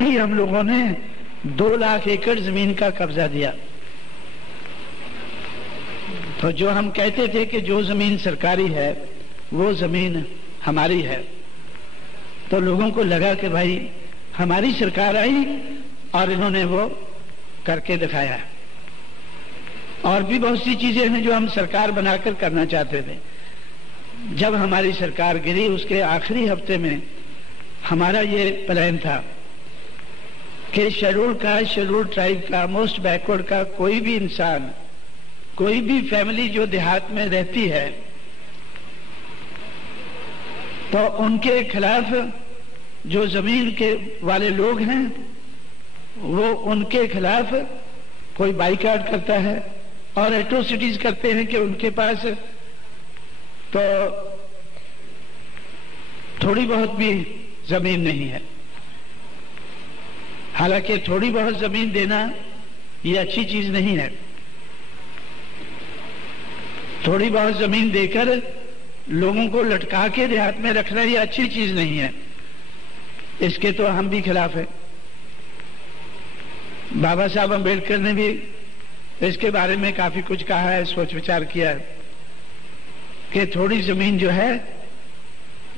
ही हम लोगों ने 2 लाख एकड़ जमीन का कब्जा दिया। तो जो हम कहते थे कि जो जमीन सरकारी है वो जमीन हमारी है, तो लोगों को लगा कि भाई हमारी सरकार आई और इन्होंने वो करके दिखाया। और भी बहुत सी चीजें हैं जो हम सरकार बनाकर करना चाहते थे। जब हमारी सरकार गिरी उसके आखिरी हफ्ते में हमारा ये प्लान था कि शेड्यूल का, शेड्यूल ट्राइब का, मोस्ट बैकवर्ड का कोई भी इंसान, कोई भी फैमिली जो देहात में रहती है, तो उनके खिलाफ जो जमीन के वाले लोग हैं वो उनके खिलाफ कोई बाइकाट करता है और एट्रोसिटीज करते हैं कि उनके पास तो थोड़ी बहुत भी जमीन नहीं है। हालांकि थोड़ी बहुत जमीन देना ये अच्छी चीज नहीं है। थोड़ी बहुत जमीन देकर लोगों को लटका के देहात में रखना ये अच्छी चीज नहीं है। इसके तो हम भी खिलाफ है। बाबा साहब अम्बेडकर ने भी इसके बारे में काफी कुछ कहा है, सोच विचार किया है कि थोड़ी जमीन जो है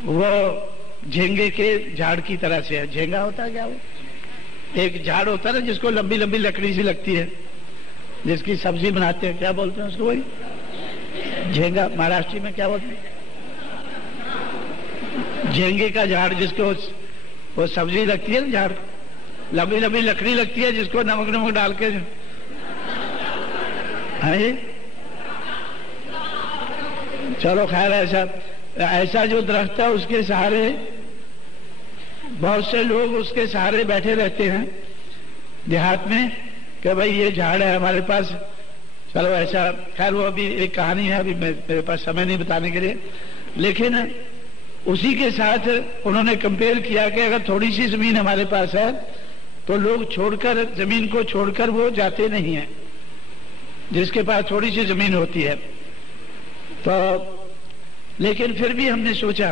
वो झेंगे के झाड़ की तरह से है। झेंगा होता है क्या? वो एक झाड़ होता है ना जिसको लंबी लंबी लकड़ी सी लगती है, जिसकी सब्जी बनाते हैं, क्या बोलते हैं उसको? वही झेंगा। महाराष्ट्र में क्या बोलते हैं? झेंगे का झाड़, जिसको वो सब्जी लगती है ना, झाड़ लंबी लंबी लकड़ी लगती है जिसको नमक नमक डाल के है। चलो खैर, ऐसा जो दरख्त है उसके सहारे बहुत से लोग उसके सहारे बैठे रहते हैं देहात में कि भाई ये झाड़ है हमारे पास। चलो ऐसा, खैर वो अभी एक कहानी है, अभी मेरे पास समय नहीं बताने के लिए। लेकिन उसी के साथ उन्होंने कंपेयर किया कि अगर थोड़ी सी जमीन हमारे पास है तो लोग छोड़कर, जमीन को छोड़कर वो जाते नहीं है जिसके पास थोड़ी सी जमीन होती है। तो लेकिन फिर भी हमने सोचा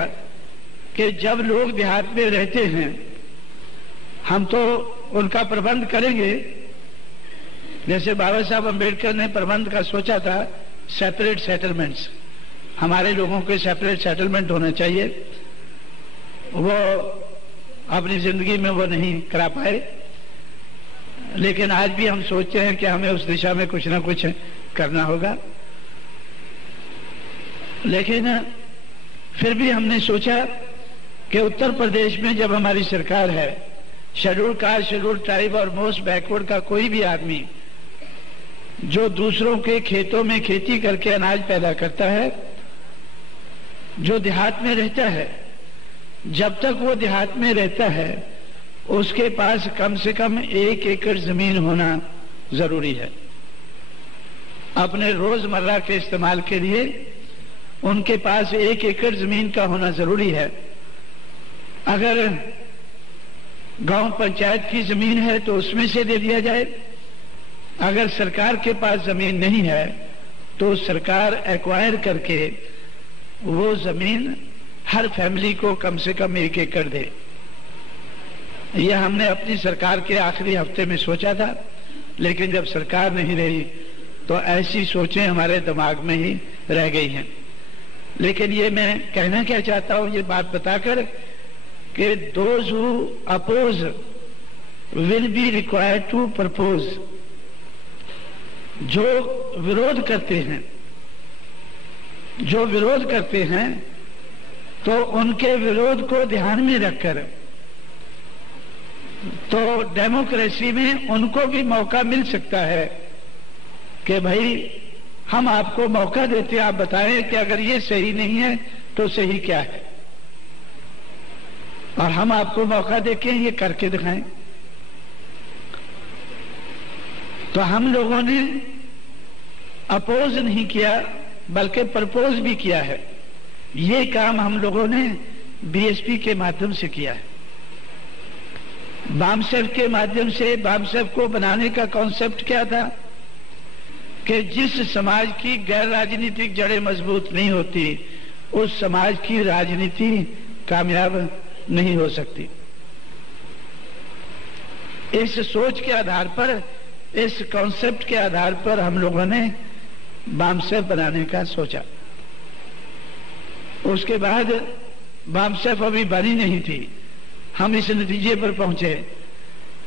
कि जब लोग देहात में रहते हैं हम तो उनका प्रबंध करेंगे। जैसे बाबा साहब अम्बेडकर ने प्रबंध का सोचा था, सेपरेट सेटलमेंट्स, हमारे लोगों के सेपरेट सेटलमेंट होने चाहिए। वो अपनी जिंदगी में वो नहीं करा पाए, लेकिन आज भी हम सोचते हैं कि हमें उस दिशा में कुछ ना कुछ करना होगा। लेकिन फिर भी हमने सोचा कि उत्तर प्रदेश में जब हमारी सरकार है, शेड्यूल कास्ट, शेड्यूल ट्राइब और मोस्ट बैकवर्ड का कोई भी आदमी जो दूसरों के खेतों में खेती करके अनाज पैदा करता है, जो देहात में रहता है, जब तक वो देहात में रहता है उसके पास कम से कम 1 एकड़ जमीन होना जरूरी है। अपने रोजमर्रा के इस्तेमाल के लिए उनके पास 1 एकड़ जमीन का होना जरूरी है। अगर गांव पंचायत की जमीन है तो उसमें से दे दिया जाए। अगर सरकार के पास जमीन नहीं है तो सरकार एक्वायर करके वो जमीन हर फैमिली को कम से कम 1 एकड़ दे। यह हमने अपनी सरकार के आखिरी हफ्ते में सोचा था, लेकिन जब सरकार नहीं रही तो ऐसी सोचें हमारे दिमाग में ही रह गई हैं। लेकिन ये मैं कहना क्या चाहता हूं, ये बात बताकर कि those who oppose will be required to propose. जो विरोध करते हैं, जो विरोध करते हैं तो उनके विरोध को ध्यान में रखकर तो डेमोक्रेसी में उनको भी मौका मिल सकता है कि भाई हम आपको मौका देते हैं, आप बताएं कि अगर ये सही नहीं है तो सही क्या है, और हम आपको मौका देके ये करके दिखाएं। तो हम लोगों ने अपोज नहीं किया बल्कि प्रपोज भी किया है। ये काम हम लोगों ने बीएसपी के माध्यम से किया है, बामसेफ के माध्यम से। बामसेफ को बनाने का कॉन्सेप्ट क्या था कि जिस समाज की गैर राजनीतिक जड़ें मजबूत नहीं होती उस समाज की राजनीति कामयाब नहीं हो सकती। इस सोच के आधार पर, इस कॉन्सेप्ट के आधार पर हम लोगों ने बामसेफ बनाने का सोचा। उसके बाद बामसेफ अभी बनी नहीं थी। हम इस नतीजे पर पहुंचे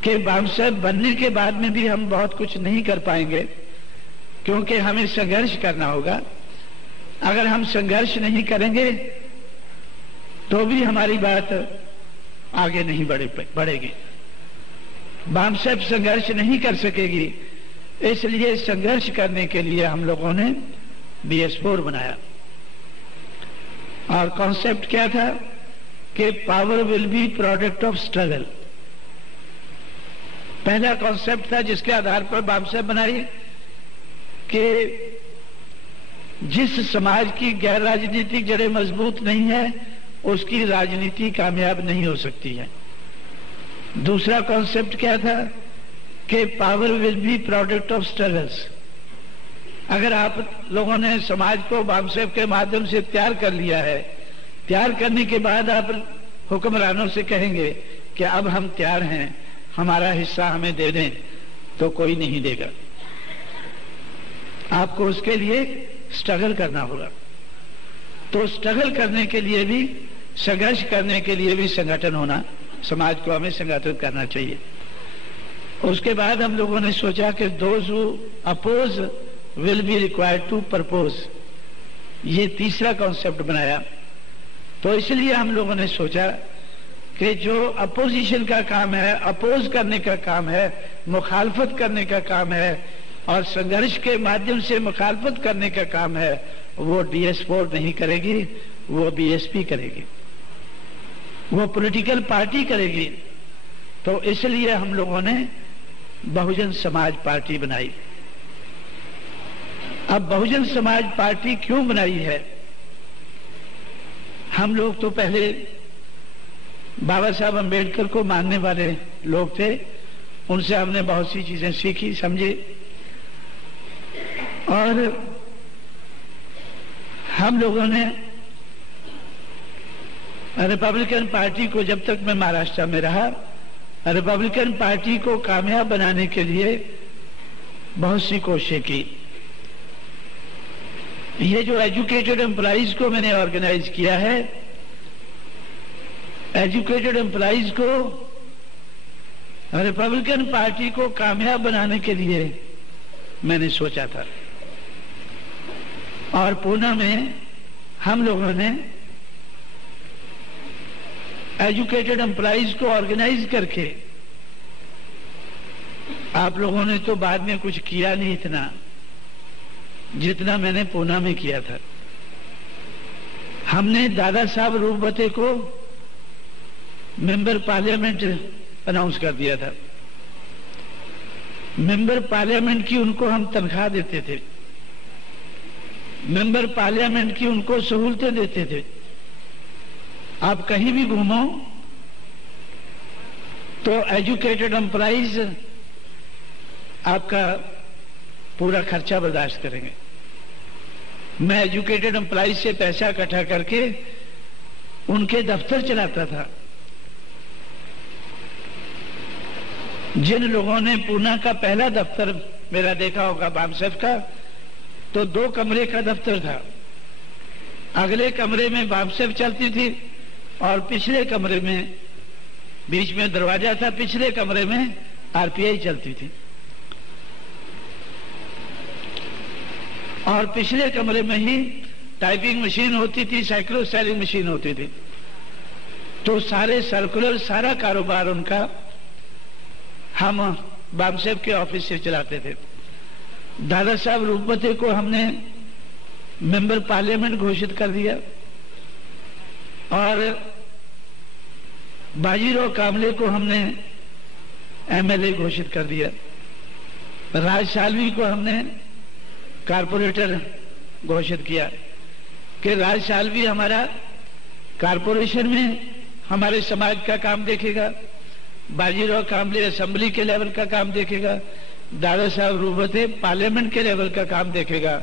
कि बामसेफ बनने के बाद में भी हम बहुत कुछ नहीं कर पाएंगे, क्योंकि हमें संघर्ष करना होगा। अगर हम संघर्ष नहीं करेंगे तो भी हमारी बात आगे नहीं बढ़ेगी। बामसेफ संघर्ष नहीं कर सकेगी, इसलिए संघर्ष करने के लिए हम लोगों ने BS4 बनाया। और कॉन्सेप्ट क्या था कि power will be product of struggle. पहला कॉन्सेप्ट था जिसके आधार पर बामसेफ बनाई कि जिस समाज की गैर राजनीतिक जड़ें मजबूत नहीं है उसकी राजनीति कामयाब नहीं हो सकती है। दूसरा कॉन्सेप्ट क्या था कि power will be product of struggles. अगर आप लोगों ने समाज को बामसेफ के माध्यम से तैयार कर लिया है, तैयार करने के बाद आप हुक्मरानों से कहेंगे कि अब हम तैयार हैं, हमारा हिस्सा हमें दे दें, तो कोई नहीं देगा। आपको उसके लिए स्ट्रगल करना होगा। तो स्ट्रगल करने के लिए भी, संघर्ष करने के लिए भी संगठन होना, समाज को हमें संगठित करना चाहिए। उसके बाद हम लोगों ने सोचा कि those who oppose will be required to propose. ये तीसरा कॉन्सेप्ट बनाया। तो इसलिए हम लोगों ने सोचा कि जो अपोजिशन का काम है, अपोज करने का काम है, मुखालफत करने का काम है और संघर्ष के माध्यम से मुखालफत करने का काम है, वो DS4 नहीं करेगी, वो BSP करेगी, वो पॉलिटिकल पार्टी करेगी। तो इसलिए हम लोगों ने बहुजन समाज पार्टी बनाई। अब बहुजन समाज पार्टी क्यों बनाई है? हम लोग तो पहले बाबा साहब अम्बेडकर को मानने वाले लोग थे, उनसे हमने बहुत सी चीजें सीखी, समझी, और हम लोगों ने रिपब्लिकन पार्टी को, जब तक मैं महाराष्ट्र में रहा, रिपब्लिकन पार्टी को कामयाब बनाने के लिए बहुत सी कोशिशें की। ये जो एजुकेटेड एम्प्लॉइज को मैंने ऑर्गेनाइज किया है, एजुकेटेड एम्प्लॉइज को रिपब्लिकन पार्टी को कामयाब बनाने के लिए मैंने सोचा था। और पूना में हम लोगों ने एजुकेटेड एम्प्लॉइज को ऑर्गेनाइज करके, आप लोगों ने तो बाद में कुछ किया नहीं इतना जितना मैंने पूना में किया था। हमने दादा साहब रूपवते को मेंबर पार्लियामेंट अनाउंस कर दिया था। मेंबर पार्लियामेंट की उनको हम तनख्वाह देते थे, मेंबर पार्लियामेंट की उनको सहूलतें देते थे। आप कहीं भी घूमो तो एजुकेटेड एम्प्लॉइज आपका पूरा खर्चा बर्दाश्त करेंगे। मैं एजुकेटेड एम्प्लॉइज से पैसा इकट्ठा करके उनके दफ्तर चलाता था। जिन लोगों ने पूना का पहला दफ्तर मेरा देखा होगा बामसेफ का, तो 2 कमरे का दफ्तर था। अगले कमरे में बामसेफ चलती थी और पिछले कमरे में, बीच में दरवाजा था, पिछले कमरे में RPI चलती थी। और पिछले कमरे में ही टाइपिंग मशीन होती थी, साइक्लोस्टाइलिंग मशीन होती थी। तो सारे सर्कुलर, सारा कारोबार उनका हम बामसेफ के ऑफिस से चलाते थे। दादा साहब रूपवते को हमने मेंबर पार्लियामेंट घोषित कर दिया और बाजीराव कामले को हमने MLA घोषित कर दिया। राज सालवी को हमने कारपोरेटर घोषित किया कि राज सालवी हमारा कारपोरेशन में हमारे समाज का काम देखेगा, बाजीराव कामले असेंबली के लेवल का काम देखेगा, दादा साहब रूपवते पार्लियामेंट के लेवल का काम देखेगा।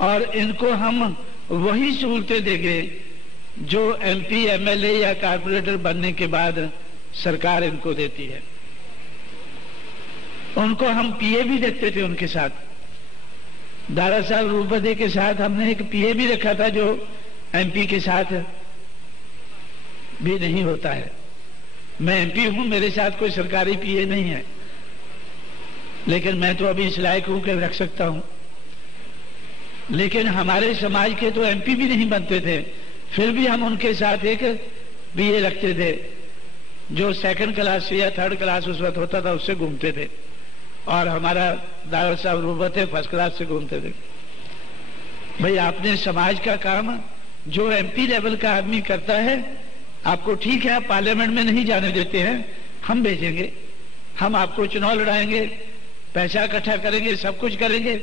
और इनको हम वही सहूलतें देंगे जो MP, MLA या कारपोरेटर बनने के बाद सरकार इनको देती है। उनको हम पीए भी रखते थे उनके साथ। दारा साहब रूपदे के साथ हमने एक पीए भी रखा था, जो एमपी के साथ भी नहीं होता है। मैं एमपी हूं, मेरे साथ कोई सरकारी पीए नहीं है, लेकिन मैं तो अभी इस लायक हूं कि रख सकता हूं। लेकिन हमारे समाज के तो एमपी भी नहीं बनते थे, फिर भी हम उनके साथ एक पीए रखते थे, जो सेकंड क्लास या थर्ड क्लास उस वक्त होता था उससे घूमते थे, और हमारा दारा साहब रूपदे फर्स्ट क्लास से घूमते थे। भाई आपने समाज का काम जो एमपी लेवल का आदमी करता है, आपको ठीक है आप पार्लियामेंट में नहीं जाने देते हैं, हम भेजेंगे, हम आपको चुनाव लड़ाएंगे, पैसा इकट्ठा करेंगे, सब कुछ करेंगे।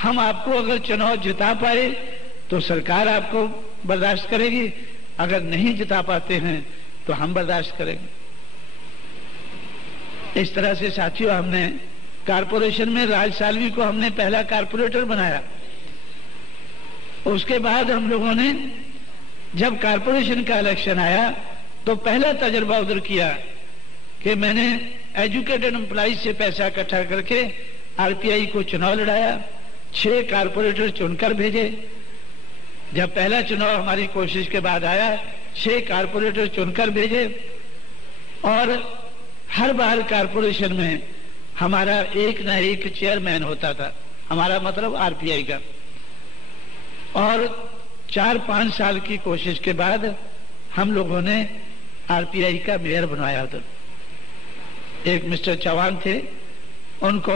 हम आपको अगर चुनाव जिता पाए तो सरकार आपको बर्दाश्त करेगी, अगर नहीं जिता पाते हैं तो हम बर्दाश्त करेंगे। इस तरह से साथियों हमने कारपोरेशन में राज सालवी को हमने पहला कारपोरेटर बनाया। उसके बाद हम लोगों ने जब कारपोरेशन का इलेक्शन आया तो पहला तजर्बा उधर किया कि मैंने एजुकेटेड एम्प्लॉइज से पैसा इकट्ठा करके आरपीआई को चुनाव लड़ाया, 6 कारपोरेटर चुनकर भेजे। जब पहला चुनाव हमारी कोशिश के बाद आया, 6 कारपोरेटर चुनकर भेजे, और हर बार कारपोरेशन में हमारा एक न एक चेयरमैन होता था, हमारा मतलब आरपीआई का। और 4-5 साल की कोशिश के बाद हम लोगों ने आरपीआई का मेयर बनवाया था। एक मिस्टर चौहान थे, उनको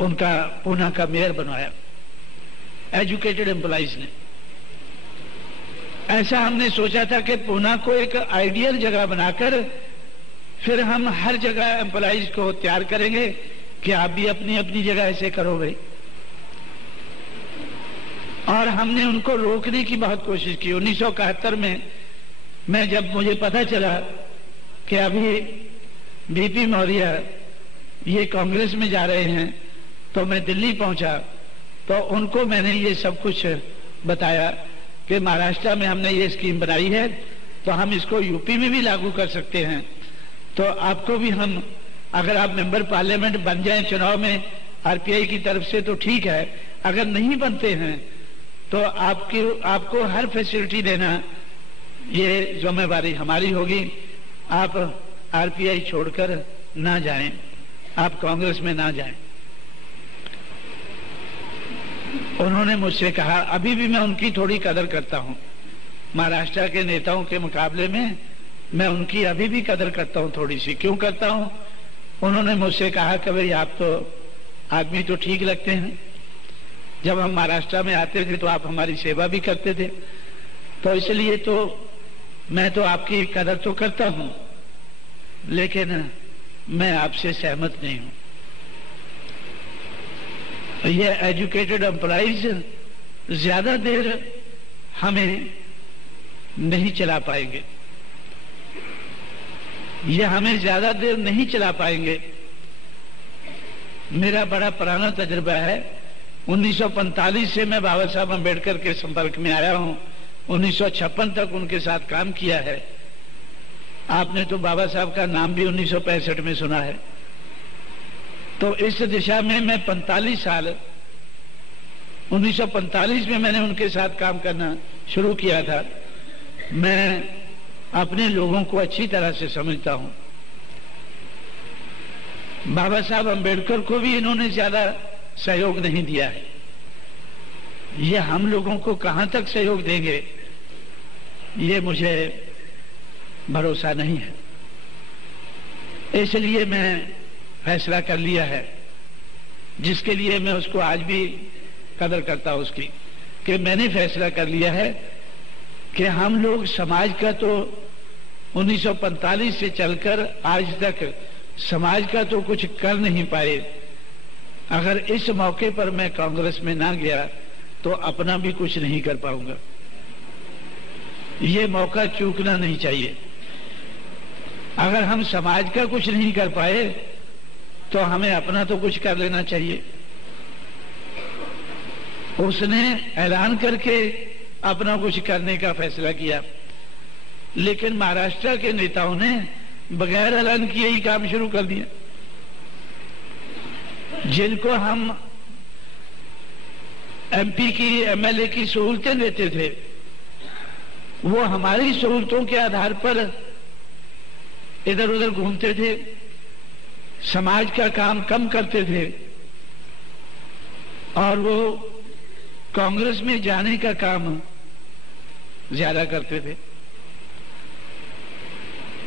उनका पूना का मेयर बनवाया एजुकेटेड एम्प्लॉइज ने। ऐसा हमने सोचा था कि पूना को एक आइडियल जगह बनाकर फिर हम हर जगह एम्प्लॉइज को तैयार करेंगे कि आप भी अपनी अपनी जगह ऐसे करो भाई। और हमने उनको रोकने की बहुत कोशिश की। 1971 में मैं जब मुझे पता चला कि अभी बीपी मौर्य ये कांग्रेस में जा रहे हैं, तो मैं दिल्ली पहुंचा, तो उनको मैंने ये सब कुछ बताया कि महाराष्ट्र में हमने ये स्कीम बनाई है, तो हम इसको यूपी में भी लागू कर सकते हैं। तो आपको भी हम, अगर आप मेंबर पार्लियामेंट बन जाएं चुनाव में आरपीआई की तरफ से तो ठीक है, अगर नहीं बनते हैं तो आपको हर फैसिलिटी देना ये जिम्मेवारी हमारी होगी। आप आरपीआई छोड़कर ना जाएं, आप कांग्रेस में ना जाएं। उन्होंने मुझसे कहा, अभी भी मैं उनकी थोड़ी कदर करता हूं, महाराष्ट्र के नेताओं के मुकाबले में मैं उनकी अभी भी कदर करता हूं थोड़ी सी। क्यों करता हूं? उन्होंने मुझसे कहा कि भाई आप तो आदमी तो ठीक लगते हैं, जब हम महाराष्ट्र में आते थे तो आप हमारी सेवा भी करते थे, तो इसलिए तो मैं तो आपकी कदर तो करता हूं, लेकिन मैं आपसे सहमत नहीं हूं। ये एजुकेटेड एम्प्लॉइज ज्यादा देर हमें नहीं चला पाएंगे, ये हमें ज्यादा देर नहीं चला पाएंगे। मेरा बड़ा पुराना तजुर्बा है, 1945 से मैं बाबा साहब अम्बेडकर के संपर्क में आया हूं, 1956 तक उनके साथ काम किया है। आपने तो बाबा साहब का नाम भी 1965 में सुना है। तो इस दिशा में मैं 45 साल, 1945 में मैंने उनके साथ काम करना शुरू किया था। मैं अपने लोगों को अच्छी तरह से समझता हूं। बाबा साहब अम्बेडकर को भी इन्होंने ज्यादा सहयोग नहीं दिया है, ये हम लोगों को कहां तक सहयोग देंगे ये मुझे भरोसा नहीं है। इसलिए मैं फैसला कर लिया है, जिसके लिए मैं उसको आज भी कदर करता हूं उसकी, कि मैंने फैसला कर लिया है कि हम लोग समाज का तो 1945 से चलकर आज तक समाज का तो कुछ कर नहीं पाए। अगर इस मौके पर मैं कांग्रेस में ना गया तो अपना भी कुछ नहीं कर पाऊंगा। ये मौका चूकना नहीं चाहिए। अगर हम समाज का कुछ नहीं कर पाए तो हमें अपना तो कुछ कर लेना चाहिए। उसने ऐलान करके अपना कुछ करने का फैसला किया, लेकिन महाराष्ट्र के नेताओं ने बगैर ऐलान किए ही काम शुरू कर दिया। जिनको हम एमपी की एमएलए की सहूलतें देते थे, वो हमारी सहूलतों के आधार पर इधर उधर घूमते थे, समाज का काम कम करते थे और वो कांग्रेस में जाने का काम ज्यादा करते थे।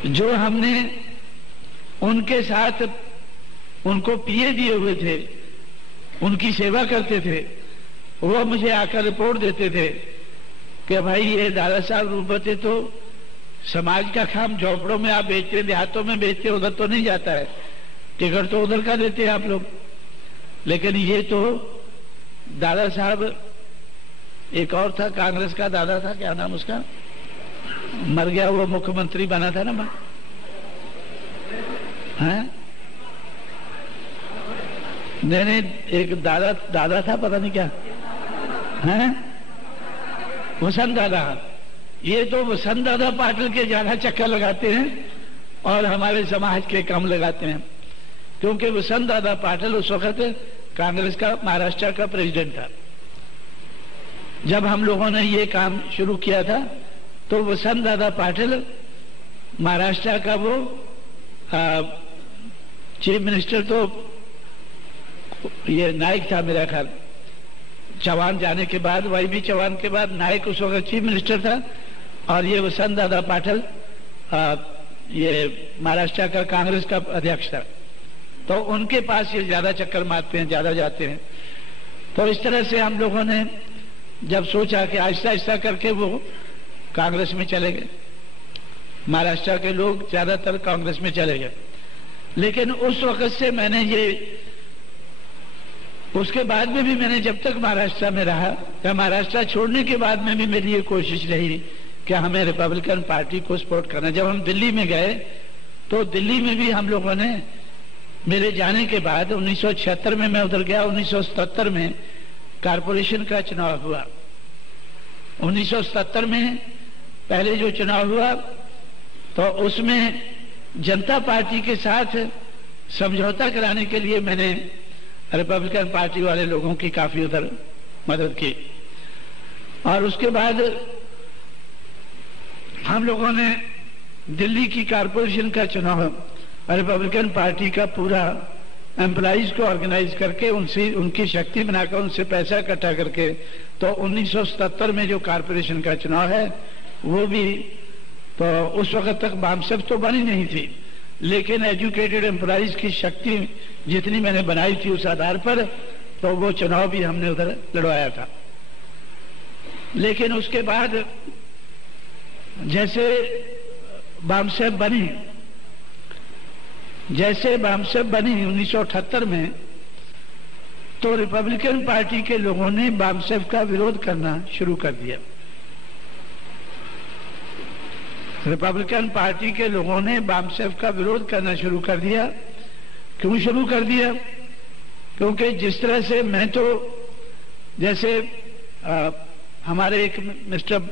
जो हमने उनके साथ उनको पीए दिए हुए थे, उनकी सेवा करते थे, वो मुझे आकर रिपोर्ट देते थे कि भाई ये दादा साहब रूपते तो समाज का काम झोपड़ों में आप बेचते, देहातों में बेचते, उधर तो नहीं जाता है, टिकट तो उधर का देते हैं आप लोग। लेकिन ये तो दादा साहब, एक और था कांग्रेस का दादा था, क्या नाम उसका, मर गया, वो मुख्यमंत्री बना था ना, हैं? नहीं, एक दादा था, पता नहीं क्या है, वसंत दादा। ये तो वसंत दादा पाटिल के ज्यादा चक्कर लगाते हैं और हमारे समाज के कम लगाते हैं, क्योंकि वसंत दादा पाटिल उस वक्त कांग्रेस का महाराष्ट्र का प्रेसिडेंट था। जब हम लोगों ने ये काम शुरू किया था तो वसंत दादा पाटिल महाराष्ट्र का वो चीफ मिनिस्टर, तो ये नाइक था मेरा ख्याल, चौहान जाने के बाद, वाई बी चौहान के बाद नाइक उस वक्त चीफ मिनिस्टर था, और ये वसंत दादा पाटिल ये महाराष्ट्र का कांग्रेस का अध्यक्ष था। तो उनके पास ये ज्यादा चक्कर मारते हैं, ज्यादा जाते हैं। तो इस तरह से हम लोगों ने जब सोचा कि आहिस्ता आहिस्ता करके वो कांग्रेस में चले गए, महाराष्ट्र के लोग ज्यादातर कांग्रेस में चले गए। लेकिन उस वक्त से मैंने ये, उसके बाद में भी मैंने जब तक महाराष्ट्र में रहा, या महाराष्ट्र छोड़ने के बाद में भी मेरी ये कोशिश रही कि हमें रिपब्लिकन पार्टी को सपोर्ट करना। जब हम दिल्ली में गए तो दिल्ली में भी हम लोगों ने, मेरे जाने के बाद 1976 में मैं उधर गया, 1977 में कारपोरेशन का चुनाव हुआ। 1977 में पहले जो चुनाव हुआ तो उसमें जनता पार्टी के साथ समझौता कराने के लिए मैंने रिपब्लिकन पार्टी वाले लोगों की काफी उधर मदद की। और उसके बाद हम लोगों ने दिल्ली की कारपोरेशन का चुनाव रिपब्लिकन पार्टी का पूरा एम्प्लॉइज को ऑर्गेनाइज करके, उनसे उनकी शक्ति बनाकर, उनसे पैसा इकट्ठा करके, तो 1977 में जो कारपोरेशन का चुनाव है वो भी, तो उस वक्त तक बामसेफ तो बनी नहीं थी, लेकिन एजुकेटेड एम्प्लॉइज की शक्ति जितनी मैंने बनाई थी उस आधार पर, तो वो चुनाव भी हमने उधर लड़वाया था। लेकिन उसके बाद जैसे बामसेफ बनी 1978 में, तो रिपब्लिकन पार्टी के लोगों ने बामसेफ का विरोध करना शुरू कर दिया। रिपब्लिकन पार्टी के लोगों ने बामसेफ का विरोध करना शुरू कर दिया। क्यों शुरू कर दिया? क्योंकि जिस तरह से मैं तो, जैसे हमारे एक मिस्टर,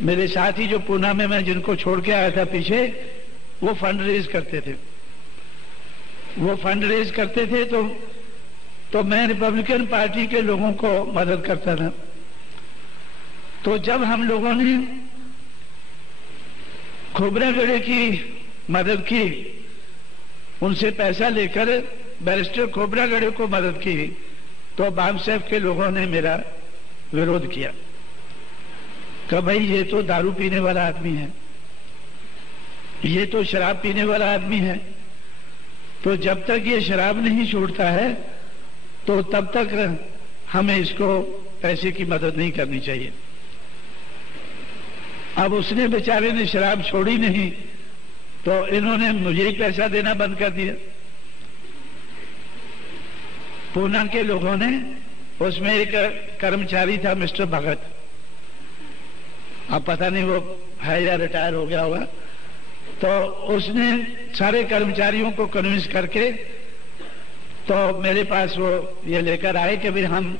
मेरे साथी जो पूना में मैं जिनको छोड़ के आया था पीछे, वो फंड रेज करते थे, तो मैं रिपब्लिकन पार्टी के लोगों को मदद करता था। तो जब हम लोगों ने खोबरागढ़े की मदद की, उनसे पैसा लेकर बैरिस्टर खोबरागढ़े को मदद की, तो बामसेफ के लोगों ने मेरा विरोध किया कि भाई ये तो दारू पीने वाला आदमी है, ये तो शराब पीने वाला आदमी है, तो जब तक ये शराब नहीं छोड़ता है तो तब तक हमें इसको पैसे की मदद नहीं करनी चाहिए। अब उसने बेचारे ने शराब छोड़ी नहीं, तो इन्होंने मुझे ही पैसा देना बंद कर दिया। पूना के लोगों ने, उसमें एक कर्मचारी था मिस्टर भगत, अब पता नहीं वो है या रिटायर हो गया होगा, तो उसने सारे कर्मचारियों को कन्विंस करके तो मेरे पास वो ये लेकर आए कि भाई हम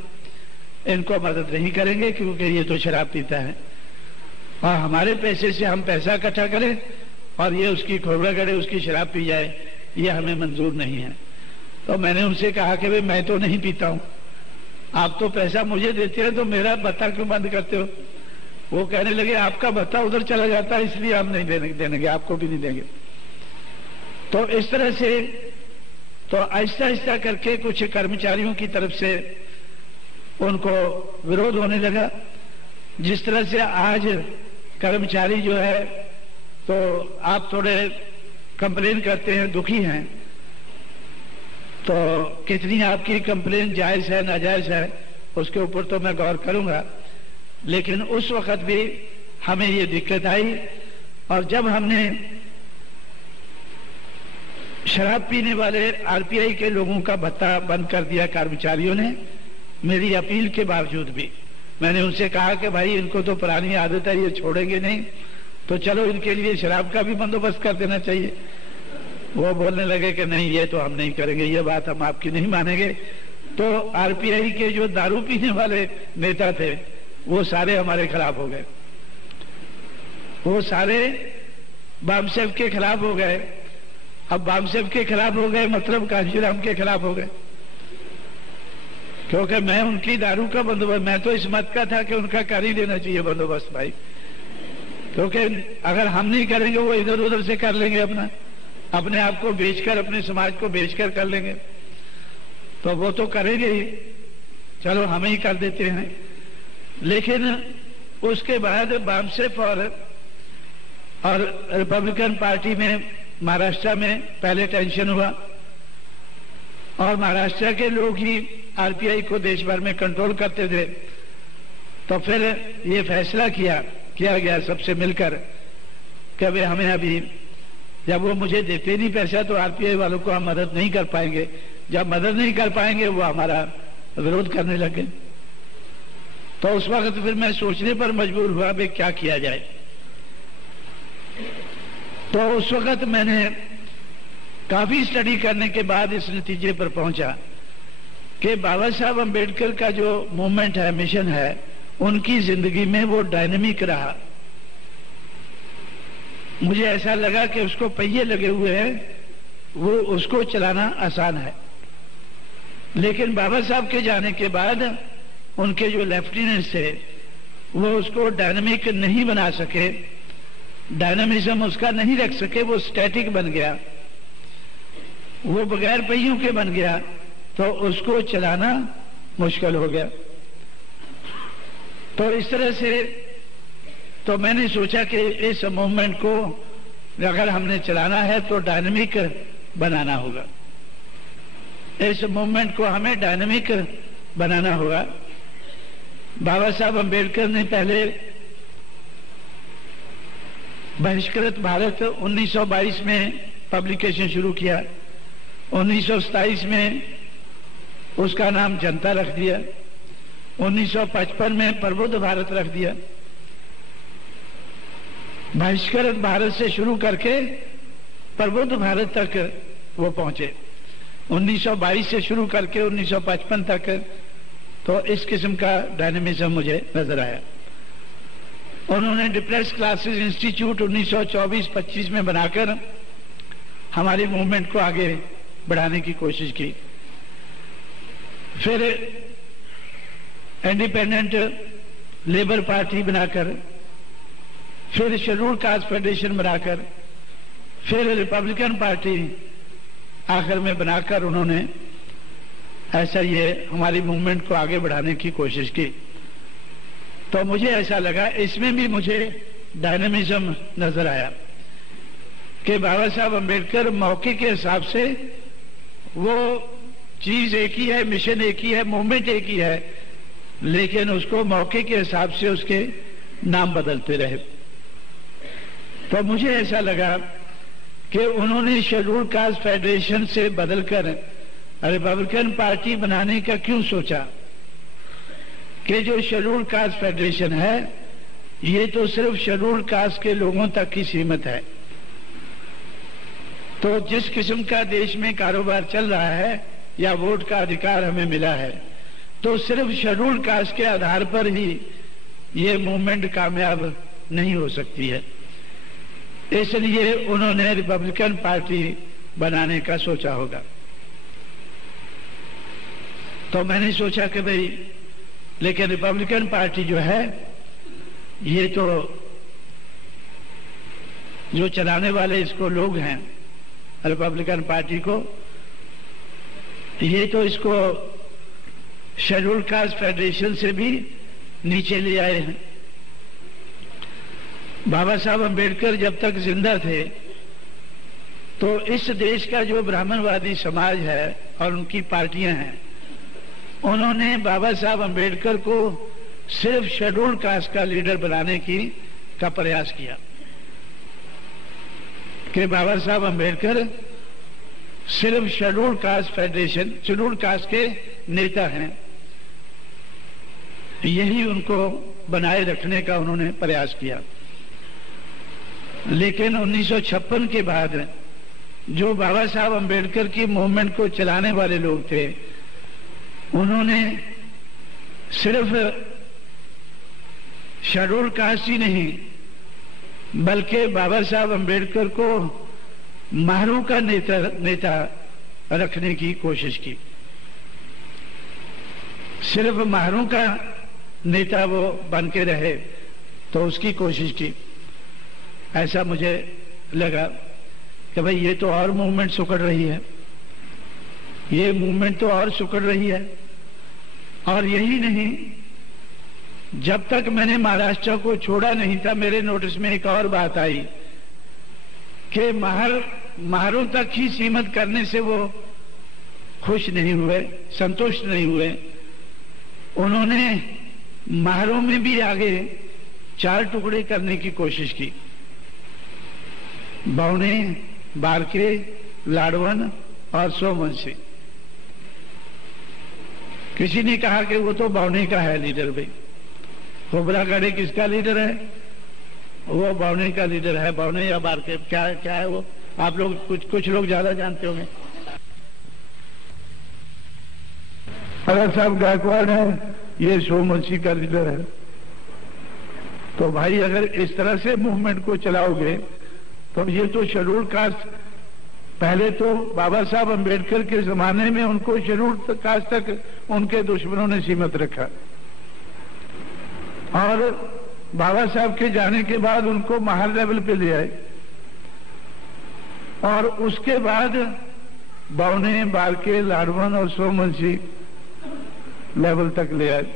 इनको मदद नहीं करेंगे क्योंकि ये तो शराब पीता है, और हमारे पैसे से हम पैसा इकट्ठा करें और ये उसकी खोबरागढ़े उसकी शराब पी जाए, ये हमें मंजूर नहीं है। तो मैंने उनसे कहा कि भाई मैं तो नहीं पीता हूं, आप तो पैसा मुझे देते हैं, तो मेरा भत्ता क्यों बंद करते हो? वो कहने लगे आपका भत्ता उधर चला जाता है, इसलिए हम नहीं देंगे, आपको भी नहीं देंगे। तो इस तरह से तो आहिस्ता आहिस्ता करके कुछ कर्मचारियों की तरफ से उनको विरोध होने लगा। जिस तरह से आज कर्मचारी जो है, तो आप थोड़े कंप्लेन करते हैं, दुखी हैं, तो कितनी आपकी कंप्लेन जायज है नाजायज है उसके ऊपर तो मैं गौर करूंगा, लेकिन उस वक्त भी हमें ये दिक्कत आई। और जब हमने शराब पीने वाले आरपीआई के लोगों का भत्ता बंद कर दिया कर्मचारियों ने, मेरी अपील के बावजूद भी मैंने उनसे कहा कि भाई इनको तो पुरानी आदत है, ये छोड़ेंगे नहीं, तो चलो इनके लिए शराब का भी बंदोबस्त कर देना चाहिए। वो बोलने लगे कि नहीं, ये तो हम नहीं करेंगे, ये बात हम आपकी नहीं मानेंगे। तो आरपीआई के जो दारू पीने वाले नेता थे वो सारे हमारे खिलाफ हो गए, वो सारे बामसेफ के खिलाफ हो गए। अब बामसेफ के खिलाफ हो गए मतलब कांशीराम के खिलाफ हो गए, क्योंकि मैं उनकी दारू का बंदोबस्त, मैं तो इस मत का था कि उनका कर ही देना चाहिए बंदोबस्त भाई, क्योंकि अगर हम नहीं करेंगे वो इधर उधर से कर लेंगे, अपने आप को बेचकर, अपने समाज को बेचकर कर लेंगे, तो वो तो करेंगे ही, चलो हम ही कर देते हैं। लेकिन उसके बाद बामसेफ और रिपब्लिकन पार्टी में महाराष्ट्र में पहले टेंशन हुआ, और महाराष्ट्र के लोग ही आरपीआई को देश भर में कंट्रोल करते थे। तो फिर ये फैसला किया गया सबसे मिलकर कि भाई हमें अभी, जब वो मुझे देते नहीं पैसा तो आरपीआई वालों को हम मदद नहीं कर पाएंगे, जब मदद नहीं कर पाएंगे वो हमारा विरोध करने लगे। तो उस वक्त फिर मैं सोचने पर मजबूर हुआ भाई क्या किया जाए। तो उस वक्त मैंने काफी स्टडी करने के बाद इस नतीजे पर पहुंचा कि बाबा साहब अम्बेडकर का जो मूवमेंट है, मिशन है, उनकी जिंदगी में वो डायनेमिक रहा। मुझे ऐसा लगा कि उसको पहिए लगे हुए हैं, वो उसको चलाना आसान है। लेकिन बाबा साहब के जाने के बाद उनके जो लेफ्टिनेंट्स थे वो उसको डायनेमिक नहीं बना सके, डायनामिज्म उसका नहीं रख सके, वो स्टैटिक बन गया, वो बगैर पहियों के बन गया, तो उसको चलाना मुश्किल हो गया। तो इस तरह से तो मैंने सोचा कि इस मूवमेंट को अगर हमने चलाना है तो डायनेमिक बनाना होगा, इस मूवमेंट को हमें डायनेमिक बनाना होगा। बाबा साहब अम्बेडकर ने पहले बहिष्कृत भारत 1922 में पब्लिकेशन शुरू किया, 1927 में उसका नाम जनता रख दिया, 1955 में प्रबुद्ध भारत रख दिया। बहिष्कृत भारत से शुरू करके प्रबुद्ध भारत तक वो पहुंचे, 1922 से शुरू करके 1955 तक। तो इस किस्म का डायनेमिज्म मुझे नजर आया। उन्होंने डिप्रेस क्लासेस इंस्टीट्यूट 1924-25 में बनाकर हमारी मूवमेंट को आगे बढ़ाने की कोशिश की। फिर इंडिपेंडेंट लेबर पार्टी बनाकर, फिर शेड्यूल कास्ट फेडरेशन बनाकर, फिर रिपब्लिकन पार्टी आखिर में बनाकर उन्होंने ऐसा ये हमारी मूवमेंट को आगे बढ़ाने की कोशिश की। तो मुझे ऐसा लगा इसमें भी मुझे डायनेमिज्म नजर आया कि बाबा साहब अम्बेडकर मौके के हिसाब से, वो चीज एक ही है, मिशन एक ही है, मूवमेंट एक ही है, लेकिन उसको मौके के हिसाब से उसके नाम बदलते रहे। तो मुझे ऐसा लगा कि उन्होंने शेड्यूल कास्ट फेडरेशन से बदलकर रिपब्लिकन पार्टी बनाने का क्यों सोचा कि जो शेड्यूल कास्ट फेडरेशन है ये तो सिर्फ शेड्यूल कास्ट के लोगों तक ही सीमित है। तो जिस किस्म का देश में कारोबार चल रहा है या वोट का अधिकार हमें मिला है, तो सिर्फ शेड्यूल कास्ट के आधार पर ही ये मूवमेंट कामयाब नहीं हो सकती है। इसलिए उन्होंने रिपब्लिकन पार्टी बनाने का सोचा होगा। तो मैंने सोचा कि भाई लेकिन रिपब्लिकन पार्टी जो है ये तो जो चलाने वाले इसको लोग हैं रिपब्लिकन पार्टी को, ये तो इसको शेड्यूल कास्ट फेडरेशन से भी नीचे ले आए हैं। बाबा साहब अंबेडकर जब तक जिंदा थे तो इस देश का जो ब्राह्मणवादी समाज है और उनकी पार्टियां हैं, उन्होंने बाबा साहब अंबेडकर को सिर्फ शेड्यूल कास्ट का लीडर बनाने का प्रयास किया कि बाबा साहब अंबेडकर सिर्फ schedule caste federation, schedule caste के नेता हैं, यही उनको बनाए रखने का उन्होंने प्रयास किया। लेकिन 1956 के बाद जो बाबा साहब अंबेडकर की मूवमेंट को चलाने वाले लोग थे, उन्होंने सिर्फ शेड्यूल कास्ट ही नहीं बल्कि बाबा साहब अंबेडकर को महारों का नेता रखने की कोशिश की। सिर्फ महारों का नेता वो बन के रहे तो उसकी कोशिश की। ऐसा मुझे लगा कि भाई ये तो और मूवमेंट सुकड़ रही है, ये मूवमेंट तो और सुकड़ रही है। और यही नहीं, जब तक मैंने महाराष्ट्र को छोड़ा नहीं था, मेरे नोटिस में एक और बात आई कि महारों तक ही सीमित करने से वो खुश नहीं हुए, संतुष्ट नहीं हुए। उन्होंने महारों में भी आगे 4 टुकड़े करने की कोशिश की, बावणे, बारके, लाडवन और सोमवंशी। किसी ने कहा कि वो तो बावणे का है लीडर। भाई खोबरागढ़े किसका लीडर है? वो बावणे का लीडर है। बावणे या बारके क्या है वो? आप लोग कुछ लोग ज्यादा जानते होंगे। अगर साहब गायकवाड़ है, ये सोमवंशी का लीडर है। तो भाई अगर इस तरह से मूवमेंट को चलाओगे तो ये तो शेड्यूल कास्ट, पहले तो बाबा साहब अंबेडकर के जमाने में उनको शेड्यूल कास्ट तक उनके दुश्मनों ने सीमित रखा, और बाबा साहब के जाने के बाद उनको महार लेवल पे ले आए, और उसके बाद बावणे, बारके, लाडवन और सोमवंशी लेवल तक ले आए।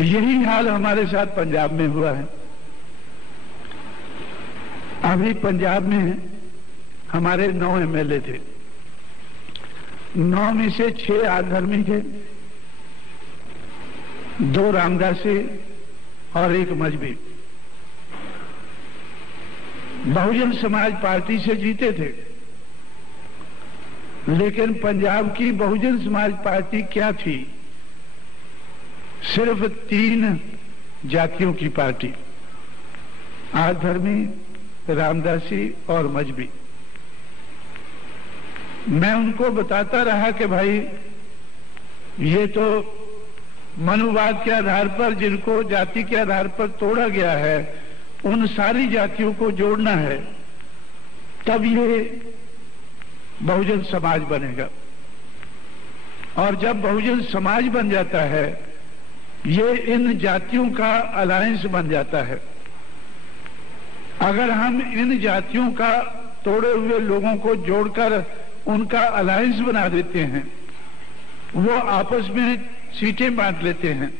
यही हाल हमारे साथ पंजाब में हुआ है। अभी पंजाब में हमारे 9 एमएलए थे, 9 में से 6 आधर्मी थे, 2 रामदासी और 1 मजहबी। बहुजन समाज पार्टी से जीते थे, लेकिन पंजाब की बहुजन समाज पार्टी क्या थी? सिर्फ 3 जातियों की पार्टी, आधर्मी, रामदासी और मजहबी। मैं उनको बताता रहा कि भाई ये तो मनुवाद के आधार पर, जिनको जाति के आधार पर तोड़ा गया है, उन सारी जातियों को जोड़ना है, तब ये बहुजन समाज बनेगा। और जब बहुजन समाज बन जाता है, ये इन जातियों का अलायंस बन जाता है। अगर हम इन जातियों का तोड़े हुए लोगों को जोड़कर उनका अलायंस बना देते हैं, वो आपस में सीटें बांट लेते हैं,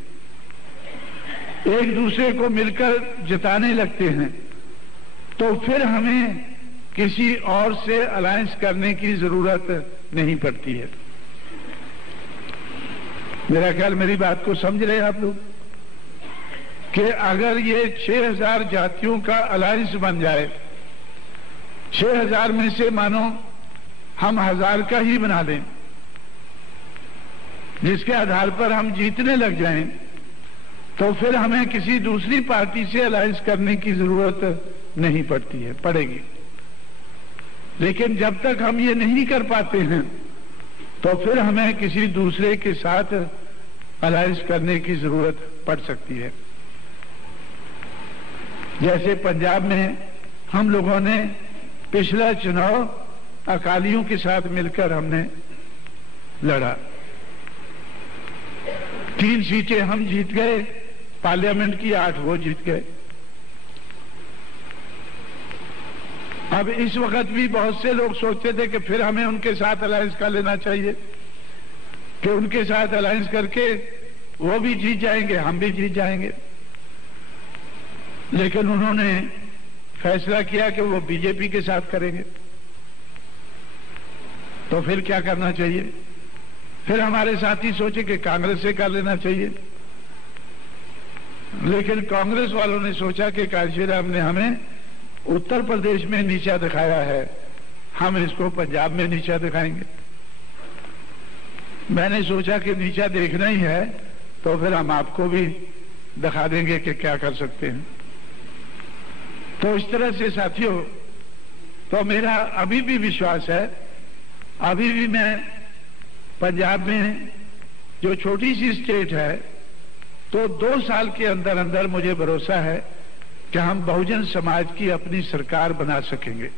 एक दूसरे को मिलकर जिताने लगते हैं, तो फिर हमें किसी और से अलायंस करने की जरूरत नहीं पड़ती है। मेरा ख्याल मेरी बात को समझ रहे हैं आप लोग कि अगर ये 6000 जातियों का अलायंस बन जाए, 6000 में से मानो हम 1000 का ही बना दें, जिसके आधार पर हम जीतने लग जाएं, तो फिर हमें किसी दूसरी पार्टी से अलायंस करने की जरूरत नहीं पड़ती है, पड़ेगी। लेकिन जब तक हम ये नहीं कर पाते हैं, तो फिर हमें किसी दूसरे के साथ अलायंस करने की जरूरत पड़ सकती है। जैसे पंजाब में हम लोगों ने पिछला चुनाव अकालियों के साथ मिलकर हमने लड़ा। 3 सीटें हम जीत गए, पार्लियामेंट की 8 वो जीत गए। अब इस वक्त भी बहुत से लोग सोचते थे कि फिर हमें उनके साथ अलायंस कर लेना चाहिए, कि उनके साथ अलायंस करके वो भी जीत जाएंगे, हम भी जीत जाएंगे। लेकिन उन्होंने फैसला किया कि वो बीजेपी के साथ करेंगे। तो फिर क्या करना चाहिए? फिर हमारे साथी सोचे कि कांग्रेस से कर लेना चाहिए। लेकिन कांग्रेस वालों ने सोचा कि कांशीराम ने हमें उत्तर प्रदेश में नीचा दिखाया है, हम इसको पंजाब में नीचा दिखाएंगे। मैंने सोचा कि नीचा देखना ही है तो फिर हम आपको भी दिखा देंगे कि क्या कर सकते हैं। तो इस तरह से साथियों, तो मेरा अभी भी विश्वास है, अभी भी मैं पंजाब में जो छोटी सी स्टेट है, तो 2 साल के अंदर अंदर मुझे भरोसा है कि हम बहुजन समाज की अपनी सरकार बना सकेंगे।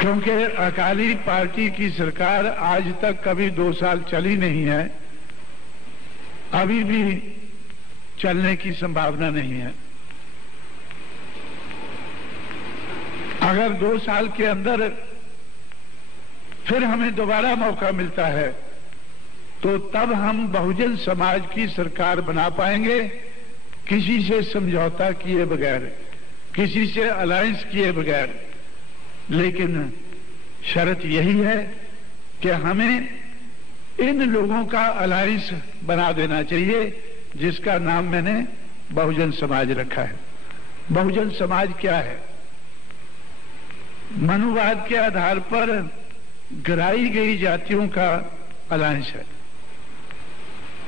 क्योंकि अकाली पार्टी की सरकार आज तक कभी 2 साल चली नहीं है, अभी भी चलने की संभावना नहीं है। अगर 2 साल के अंदर फिर हमें दोबारा मौका मिलता है तो तब हम बहुजन समाज की सरकार बना पाएंगे, किसी से समझौता किए बगैर, किसी से अलायंस किए बगैर। लेकिन शर्त यही है कि हमें इन लोगों का अलायंस बना देना चाहिए जिसका नाम मैंने बहुजन समाज रखा है। बहुजन समाज क्या है? मनुवाद के आधार पर गिराई गई जातियों का अलायंस है।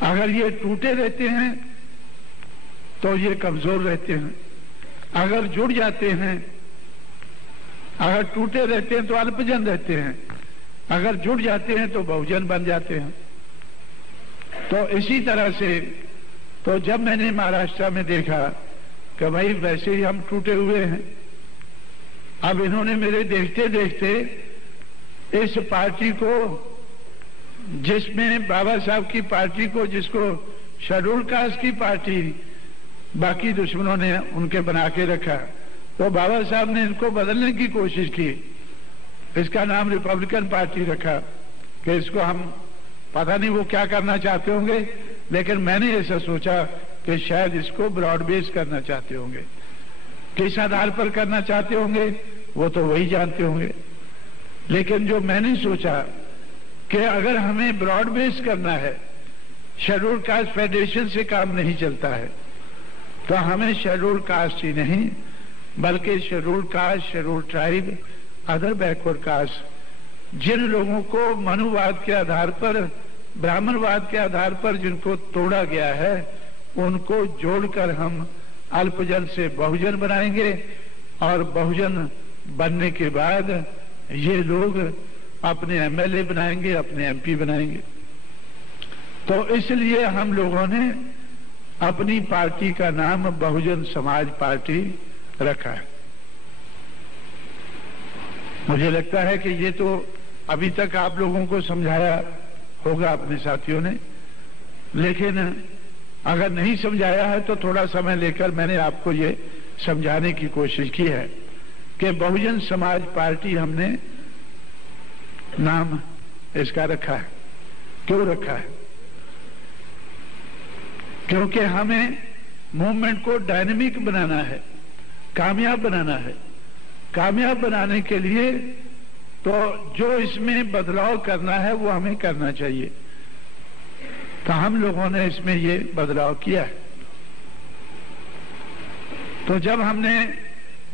अगर ये टूटे रहते हैं तो ये कमजोर रहते हैं, अगर जुड़ जाते हैं, अगर टूटे रहते हैं तो अल्पजन रहते हैं, अगर जुड़ जाते हैं तो बहुजन बन जाते हैं। तो इसी तरह से तो जब मैंने महाराष्ट्र में देखा कि भाई वैसे ही हम टूटे हुए हैं, अब इन्होंने मेरे देखते देखते इस पार्टी को, जिसमें बाबा साहब की पार्टी को, जिसको शेड्यूल कास्ट की पार्टी बाकी दुश्मनों ने उनके बना के रखा, तो बाबा साहब ने इनको बदलने की कोशिश की। इसका नाम रिपब्लिकन पार्टी रखा कि इसको हम, पता नहीं वो क्या करना चाहते होंगे, लेकिन मैंने ऐसा सोचा कि शायद इसको ब्रॉड बेस करना चाहते होंगे। किस आधार पर करना चाहते होंगे वो तो वही जानते होंगे। लेकिन जो मैंने सोचा कि अगर हमें ब्रॉड बेस करना है, शेड्यूल कास्ट फेडरेशन से काम नहीं चलता है, तो हमें शेड्यूल कास्ट ही नहीं बल्कि schedule caste, schedule tribe, other backward caste, जिन लोगों को मनुवाद के आधार पर, ब्राह्मणवाद के आधार पर जिनको तोड़ा गया है, उनको जोड़कर हम अल्पजन से बहुजन बनाएंगे और बहुजन बनने के बाद ये लोग अपने एमएलए बनाएंगे, अपने एमपी बनाएंगे। तो इसलिए हम लोगों ने अपनी पार्टी का नाम बहुजन समाज पार्टी रखा है। मुझे लगता है कि ये तो अभी तक आप लोगों को समझाया होगा अपने साथियों ने, लेकिन अगर नहीं समझाया है तो थोड़ा समय लेकर मैंने आपको ये समझाने की कोशिश की है कि बहुजन समाज पार्टी हमने नाम इसका रखा है। क्यों रखा है? क्योंकि हमें मूवमेंट को डायनेमिक बनाना है, कामयाब बनाना है। कामयाब बनाने के लिए तो जो इसमें बदलाव करना है वो हमें करना चाहिए। तो हम लोगों ने इसमें ये बदलाव किया है। तो जब हमने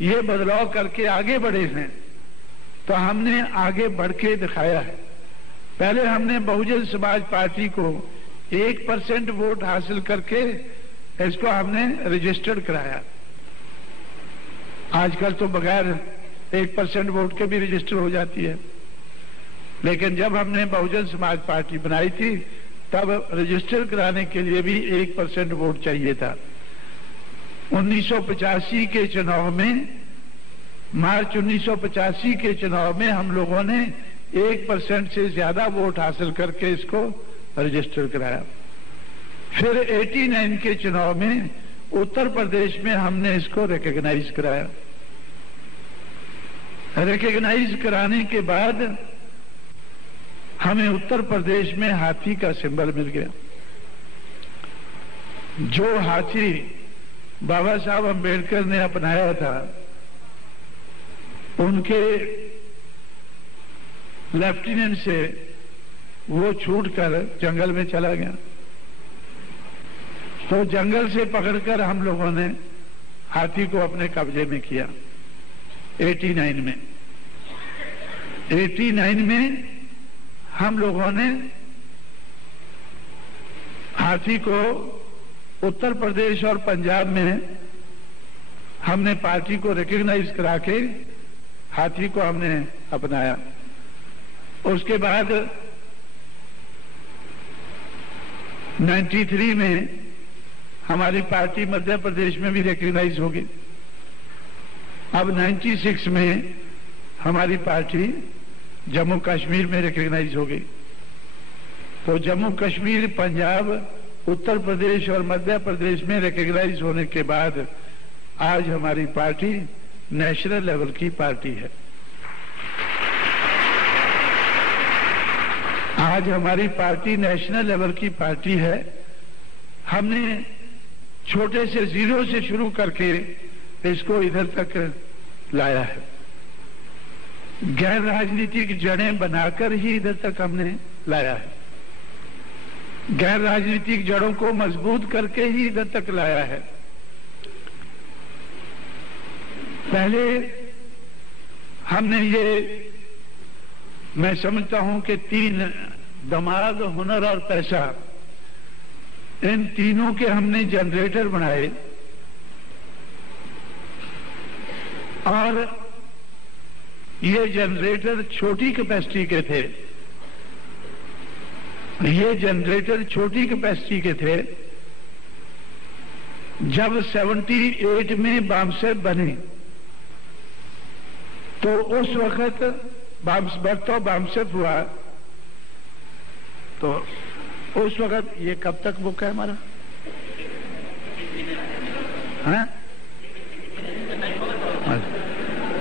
ये बदलाव करके आगे बढ़े हैं तो हमने आगे बढ़ के दिखाया है। पहले हमने बहुजन समाज पार्टी को 1% वोट हासिल करके इसको हमने रजिस्टर्ड कराया। आजकल तो बगैर 1% वोट के भी रजिस्टर हो जाती है, लेकिन जब हमने बहुजन समाज पार्टी बनाई थी तब रजिस्टर कराने के लिए भी 1% वोट चाहिए था। 1985 के चुनाव में, मार्च 1985 के चुनाव में हम लोगों ने 1% से ज्यादा वोट हासिल करके इसको रजिस्टर कराया। फिर 89 के चुनाव में उत्तर प्रदेश में हमने इसको रिकॉग्नाइज कराया। रिकॉग्नाइज कराने के बाद हमें उत्तर प्रदेश में हाथी का सिंबल मिल गया। जो हाथी बाबा साहब अम्बेडकर ने अपनाया था, उनके लेफ्टिनेंट से वो छूटकर जंगल में चला गया। तो जंगल से पकड़कर हम लोगों ने हाथी को अपने कब्जे में किया 89 में। 89 में हम लोगों ने हाथी को उत्तर प्रदेश और पंजाब में हमने पार्टी को रिकॉग्नाइज करा के हाथी को हमने अपनाया। उसके बाद 93 में हमारी पार्टी मध्य प्रदेश में भी रिकॉग्नाइज होगी। अब 96 में हमारी पार्टी जम्मू कश्मीर में रिकॉग्नाइज होगी। तो जम्मू कश्मीर, पंजाब, उत्तर प्रदेश और मध्य प्रदेश में रिकॉग्नाइज होने के बाद आज हमारी पार्टी नेशनल लेवल की पार्टी है। आज हमारी पार्टी नेशनल लेवल की पार्टी है। हमने छोटे से जीरो से शुरू करके इसको इधर तक लाया है। गैर राजनीतिक जड़ें बनाकर ही इधर तक हमने लाया है। गैर राजनीतिक जड़ों को मजबूत करके ही इधर तक लाया है। पहले हमने ये, मैं समझता हूं कि 3 दिमाग, हुनर और पैसा, इन तीनों के हमने जनरेटर बनाए और ये जनरेटर छोटी कैपेसिटी के थे। ये जनरेटर छोटी कैपेसिटी के थे। जब 78 में बामसेफ बने तो उस वक्त बर्तो बामसेफ हुआ। तो उस वक्त, ये कब तक बुक है हमारा? हाँ?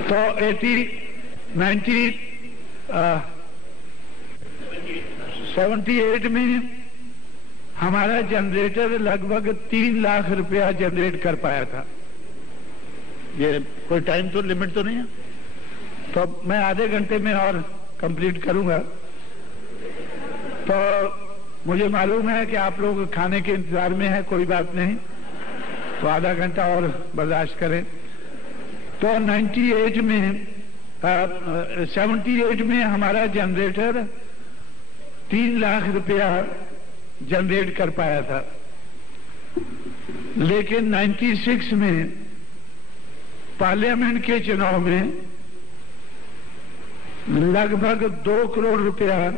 तो 78 में हमारा जनरेटर लगभग 3 लाख रुपया जनरेट कर पाया था। ये कोई टाइम तो लिमिट तो नहीं है? तो मैं आधे घंटे में और कंप्लीट करूंगा। तो मुझे मालूम है कि आप लोग खाने के इंतजार में हैं, कोई बात नहीं, तो आधा घंटा और बर्दाश्त करें। तो 78 में हमारा जनरेटर 3 लाख रुपया जनरेट कर पाया था। लेकिन 96 में पार्लियामेंट के चुनाव में लगभग 2 करोड़ रुपया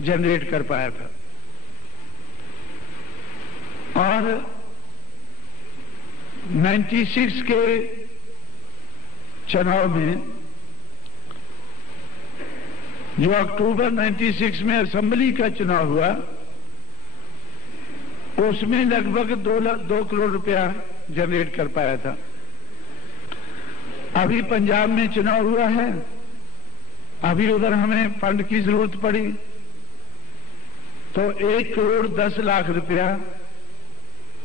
जनरेट कर पाया था। और 96 के चुनाव में, जो अक्टूबर 96 में असेंबली का चुनाव हुआ, उसमें लगभग 2 करोड़ रुपया जनरेट कर पाया था। अभी पंजाब में चुनाव हुआ है, अभी उधर हमें फंड की जरूरत पड़ी तो 1 करोड़ 10 लाख रुपया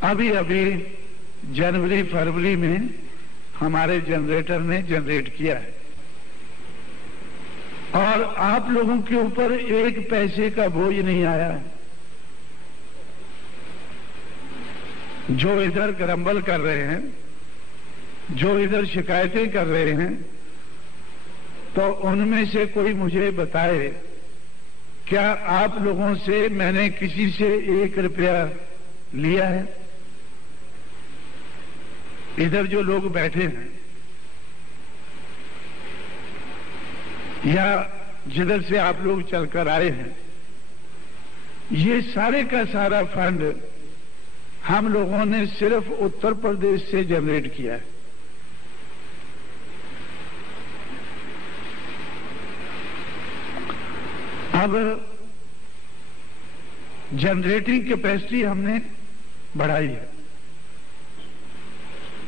अभी जनवरी फरवरी में हमारे जनरेटर ने जनरेट किया है। और आप लोगों के ऊपर 1 पैसे का बोझ नहीं आया है। जो इधर ग्रम्बल कर रहे हैं, जो इधर शिकायतें कर रहे हैं, तो उनमें से कोई मुझे बताए, क्या आप लोगों से मैंने किसी से 1 रुपया लिया है? इधर जो लोग बैठे हैं या जिधर से आप लोग चलकर आए हैं, ये सारे का सारा फंड हम लोगों ने सिर्फ उत्तर प्रदेश से जनरेट किया है। अब जनरेटिंग कैपेसिटी हमने बढ़ाई है,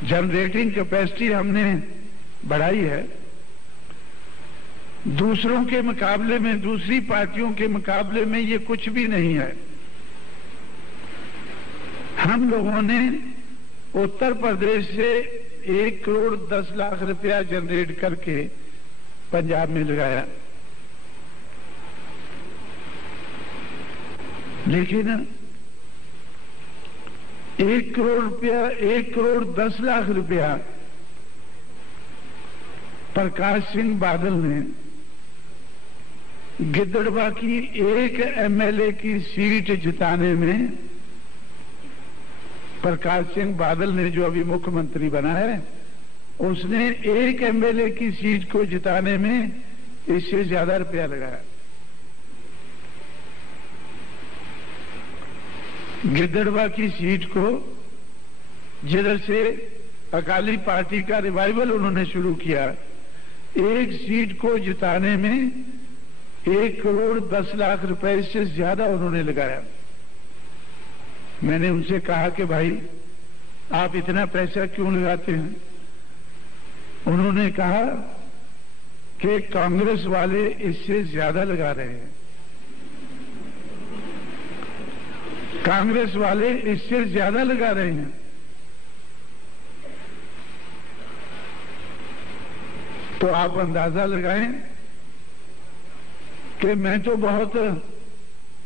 जनरेटिंग कैपेसिटी हमने बढ़ाई है। दूसरों के मुकाबले में, दूसरी पार्टियों के मुकाबले में ये कुछ भी नहीं है। हम लोगों ने उत्तर प्रदेश से 1 करोड़ 10 लाख रुपया जनरेट करके पंजाब में लगाया, लेकिन 1 करोड़ रुपया, 1 करोड़ 10 लाख रुपया प्रकाश सिंह बादल ने गिद्दड़वा की एक एमएलए की सीट जिताने में, प्रकाश सिंह बादल ने जो अभी मुख्यमंत्री बना है, उसने एक एमएलए की सीट को जिताने में इससे ज्यादा रुपया लगाया। गिद्दड़वा की सीट को, जिधर से अकाली पार्टी का रिवाइवल उन्होंने शुरू किया, एक सीट को जिताने में 1 करोड़ 10 लाख रुपए से ज्यादा उन्होंने लगाया। मैंने उनसे कहा कि भाई आप इतना पैसा क्यों लगाते हैं? उन्होंने कहा कि कांग्रेस वाले इससे ज्यादा लगा रहे हैं, कांग्रेस वाले इससे ज्यादा लगा रहे हैं। तो आप अंदाजा लगाएं कि मैं तो बहुत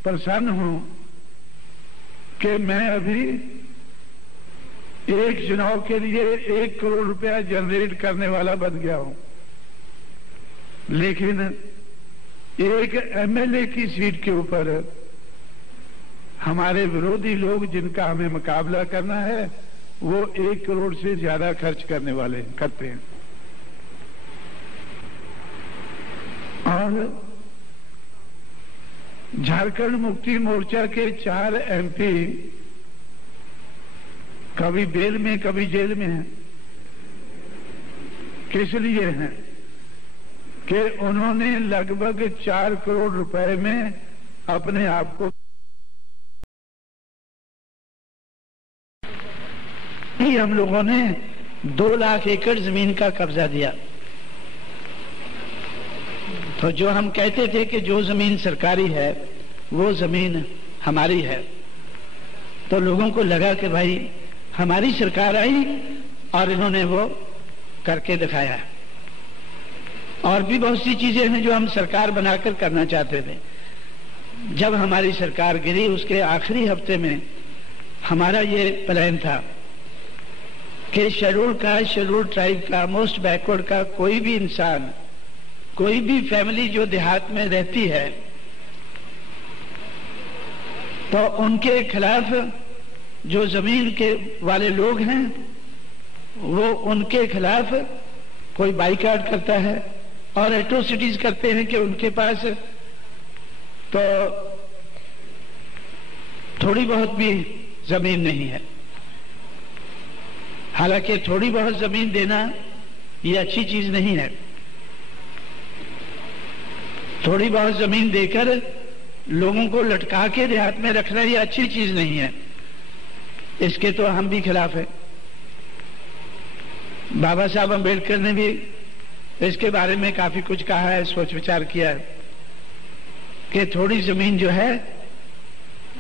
प्रसन्न हूं कि मैं अभी एक चुनाव के लिए 1 करोड़ रुपया जनरेट करने वाला बन गया हूं, लेकिन एक एमएलए की सीट के ऊपर हमारे विरोधी लोग, जिनका हमें मुकाबला करना है, वो 1 करोड़ से ज्यादा खर्च करते हैं। और झारखंड मुक्ति मोर्चा के 4 एमपी कभी बेल में कभी जेल में हैं। किस लिए हैं? कि उन्होंने लगभग 4 करोड़ रुपए में अपने आप को, हम लोगों ने 2 लाख एकड़ जमीन का कब्जा दिया। तो जो हम कहते थे कि जो जमीन सरकारी है वो जमीन हमारी है, तो लोगों को लगा कि भाई हमारी सरकार आई और इन्होंने वो करके दिखाया। और भी बहुत सी चीजें हैं जो हम सरकार बनाकर करना चाहते थे। जब हमारी सरकार गिरी, उसके आखिरी हफ्ते में हमारा ये प्लान था कि शेड्यूल कास्ट, शेड्यूल ट्राइब का, मोस्ट बैकवर्ड का कोई भी इंसान, कोई भी फैमिली जो देहात में रहती है, तो उनके खिलाफ जो जमीन के वाले लोग हैं वो उनके खिलाफ कोई बाइकाट करता है और एट्रोसिटीज करते हैं कि उनके पास तो थोड़ी बहुत भी जमीन नहीं है। हालांकि थोड़ी बहुत जमीन देना ये अच्छी चीज नहीं है। थोड़ी बहुत जमीन देकर लोगों को लटका के देहात में रखना ये अच्छी चीज नहीं है। इसके तो हम भी खिलाफ है। बाबा साहब अम्बेडकर ने भी इसके बारे में काफी कुछ कहा है, सोच विचार किया है कि थोड़ी जमीन जो है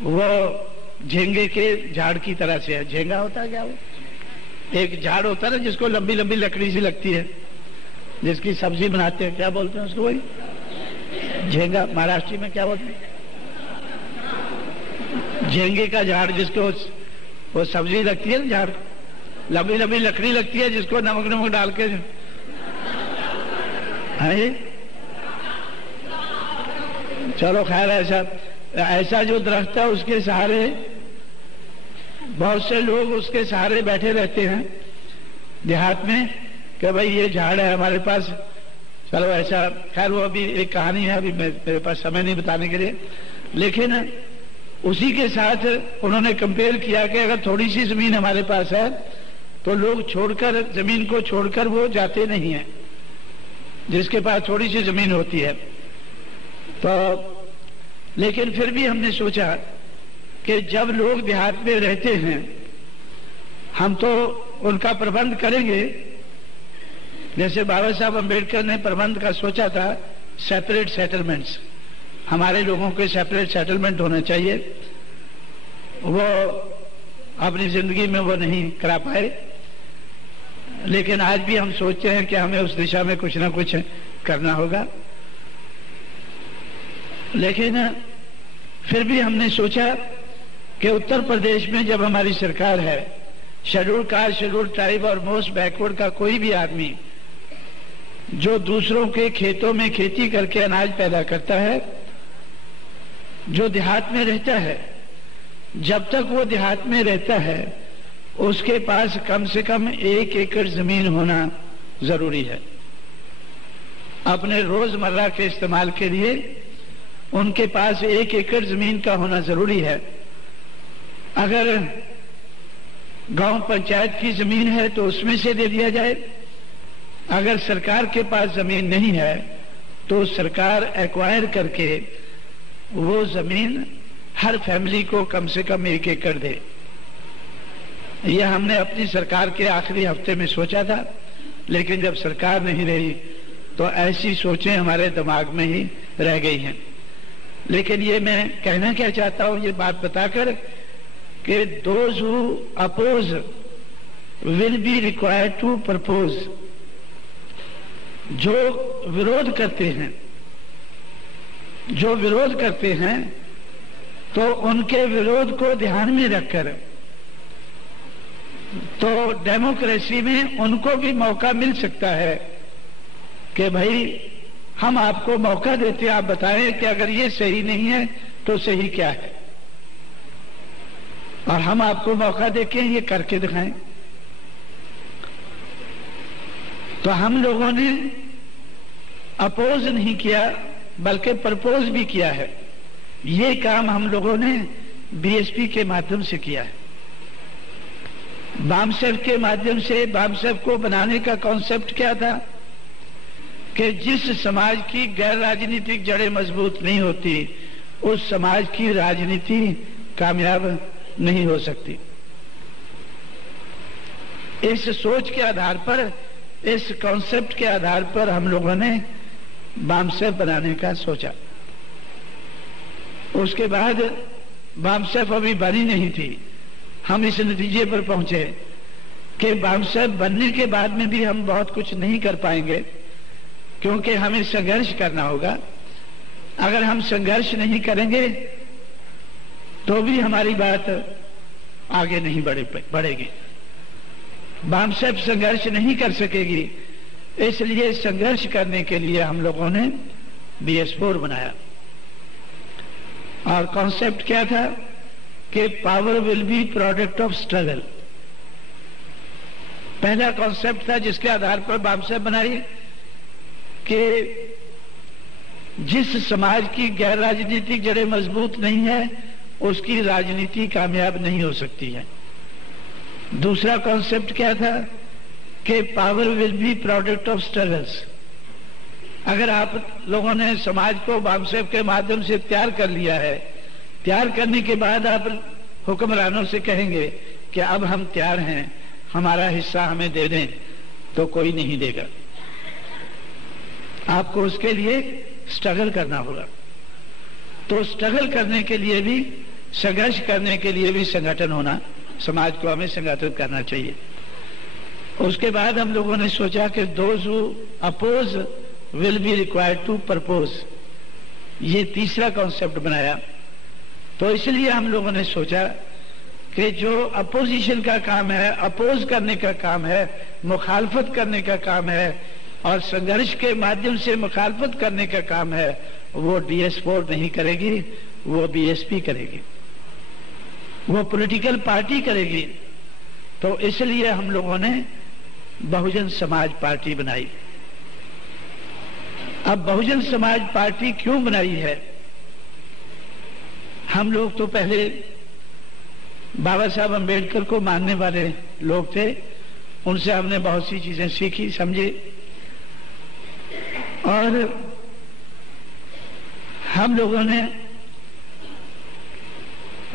वो झेंगे के झाड़ की तरह से है। झेंगा होता है क्या? वो एक झाड़ होता है ना जिसको लंबी लंबी लकड़ी सी लगती है, जिसकी सब्जी बनाते हैं, क्या बोलते हैं उसको? वही झेंगा। महाराष्ट्र में क्या बोलते हैं? झेंगे का झाड़, जिसको वो सब्जी लगती है ना, झाड़ लंबी लंबी लकड़ी लगती है जिसको नमक नमक डाल के है। चलो खैर, ऐसा जो दरख्त है उसके सहारे बहुत से लोग उसके सहारे बैठे रहते हैं देहात में कि भाई ये झाड़ है हमारे पास। चलो ऐसा, खैर वो अभी एक कहानी है, अभी मेरे पास समय नहीं बताने के लिए। लेकिन उसी के साथ उन्होंने कंपेयर किया कि अगर थोड़ी सी जमीन हमारे पास है तो लोग छोड़कर, जमीन को छोड़कर वो जाते नहीं है, जिसके पास थोड़ी सी जमीन होती है। तो लेकिन फिर भी हमने सोचा कि जब लोग देहात में रहते हैं हम तो उनका प्रबंध करेंगे। जैसे बाबा साहब अम्बेडकर ने प्रबंध का सोचा था, सेपरेट सेटलमेंट्स, हमारे लोगों के सेपरेट सेटलमेंट होने चाहिए। वो अपनी जिंदगी में वो नहीं करा पाए, लेकिन आज भी हम सोचते हैं कि हमें उस दिशा में कुछ ना कुछ करना होगा। लेकिन फिर भी हमने सोचा कि उत्तर प्रदेश में जब हमारी सरकार है, शेड्यूल कास्ट, शेड्यूल ट्राइब और मोस्ट बैकवर्ड का कोई भी आदमी जो दूसरों के खेतों में खेती करके अनाज पैदा करता है, जो देहात में रहता है, जब तक वो देहात में रहता है उसके पास कम से कम 1 एकड़ जमीन होना जरूरी है। अपने रोजमर्रा के इस्तेमाल के लिए उनके पास 1 एकड़ जमीन का होना जरूरी है। अगर गांव पंचायत की जमीन है तो उसमें से दे दिया जाए, अगर सरकार के पास जमीन नहीं है तो सरकार एक्वायर करके वो जमीन हर फैमिली को कम से कम 1 एकड़ दे। यह हमने अपनी सरकार के आखिरी हफ्ते में सोचा था, लेकिन जब सरकार नहीं रही तो ऐसी सोचें हमारे दिमाग में ही रह गई हैं। लेकिन ये मैं कहना क्या चाहता हूं, ये बात बताकर कि those who oppose will be required to propose, जो विरोध करते हैं तो उनके विरोध को ध्यान में रखकर तो डेमोक्रेसी में उनको भी मौका मिल सकता है कि भाई हम आपको मौका देते हैं, आप बताएं कि अगर ये सही नहीं है तो सही क्या है, और हम आपको मौका देके ये करके दिखाएं। तो हम लोगों ने अपोज नहीं किया बल्कि प्रपोज भी किया है। ये काम हम लोगों ने बीएसपी के माध्यम से किया है। बामसेफ के माध्यम से, बामसेफ को बनाने का कॉन्सेप्ट क्या था कि जिस समाज की गैर राजनीतिक जड़ें मजबूत नहीं होती उस समाज की राजनीति कामयाब नहीं हो सकती। इस सोच के आधार पर, इस कॉन्सेप्ट के आधार पर हम लोगों ने बामसेफ बनाने का सोचा। उसके बाद बामसेफ अभी बनी नहीं थी, हम इस नतीजे पर पहुंचे कि बामसेफ बनने के बाद में भी हम बहुत कुछ नहीं कर पाएंगे, क्योंकि हमें संघर्ष करना होगा। अगर हम संघर्ष नहीं करेंगे तो भी हमारी बात आगे नहीं बढ़ेगी। बामसेफ संघर्ष नहीं कर सकेगी, इसलिए संघर्ष करने के लिए हम लोगों ने BS4 बनाया। और कॉन्सेप्ट क्या था कि power will be product of struggle. पहला कॉन्सेप्ट था जिसके आधार पर बामसेफ बनाई कि जिस समाज की गैर राजनीतिक जड़ें मजबूत नहीं है उसकी राजनीति कामयाब नहीं हो सकती है। दूसरा कॉन्सेप्ट क्या था कि power will be product of struggles. अगर आप लोगों ने समाज को बामसेफ के माध्यम से तैयार कर लिया है, तैयार करने के बाद आप हुक्मरानों से कहेंगे कि अब हम तैयार हैं, हमारा हिस्सा हमें दे दें, तो कोई नहीं देगा। आपको उसके लिए स्ट्रगल करना होगा। तो स्ट्रगल करने के लिए भी, संघर्ष करने के लिए भी संगठन होना, समाज को हमें संगठित करना चाहिए। उसके बाद हम लोगों ने सोचा कि those who oppose will be required to propose, ये तीसरा कॉन्सेप्ट बनाया। तो इसलिए हम लोगों ने सोचा कि जो अपोजिशन का काम है, अपोज करने का काम है, मुखालफत करने का काम है और संघर्ष के माध्यम से मुखालफत करने का काम है, वो DS4 नहीं करेगी, वो BSP करेगी, वो पॉलिटिकल पार्टी करेगी। तो इसलिए हम लोगों ने बहुजन समाज पार्टी बनाई। अब बहुजन समाज पार्टी क्यों बनाई है? हम लोग तो पहले बाबा साहब अम्बेडकर को मानने वाले लोग थे, उनसे हमने बहुत सी चीजें सीखी, समझी, और हम लोगों ने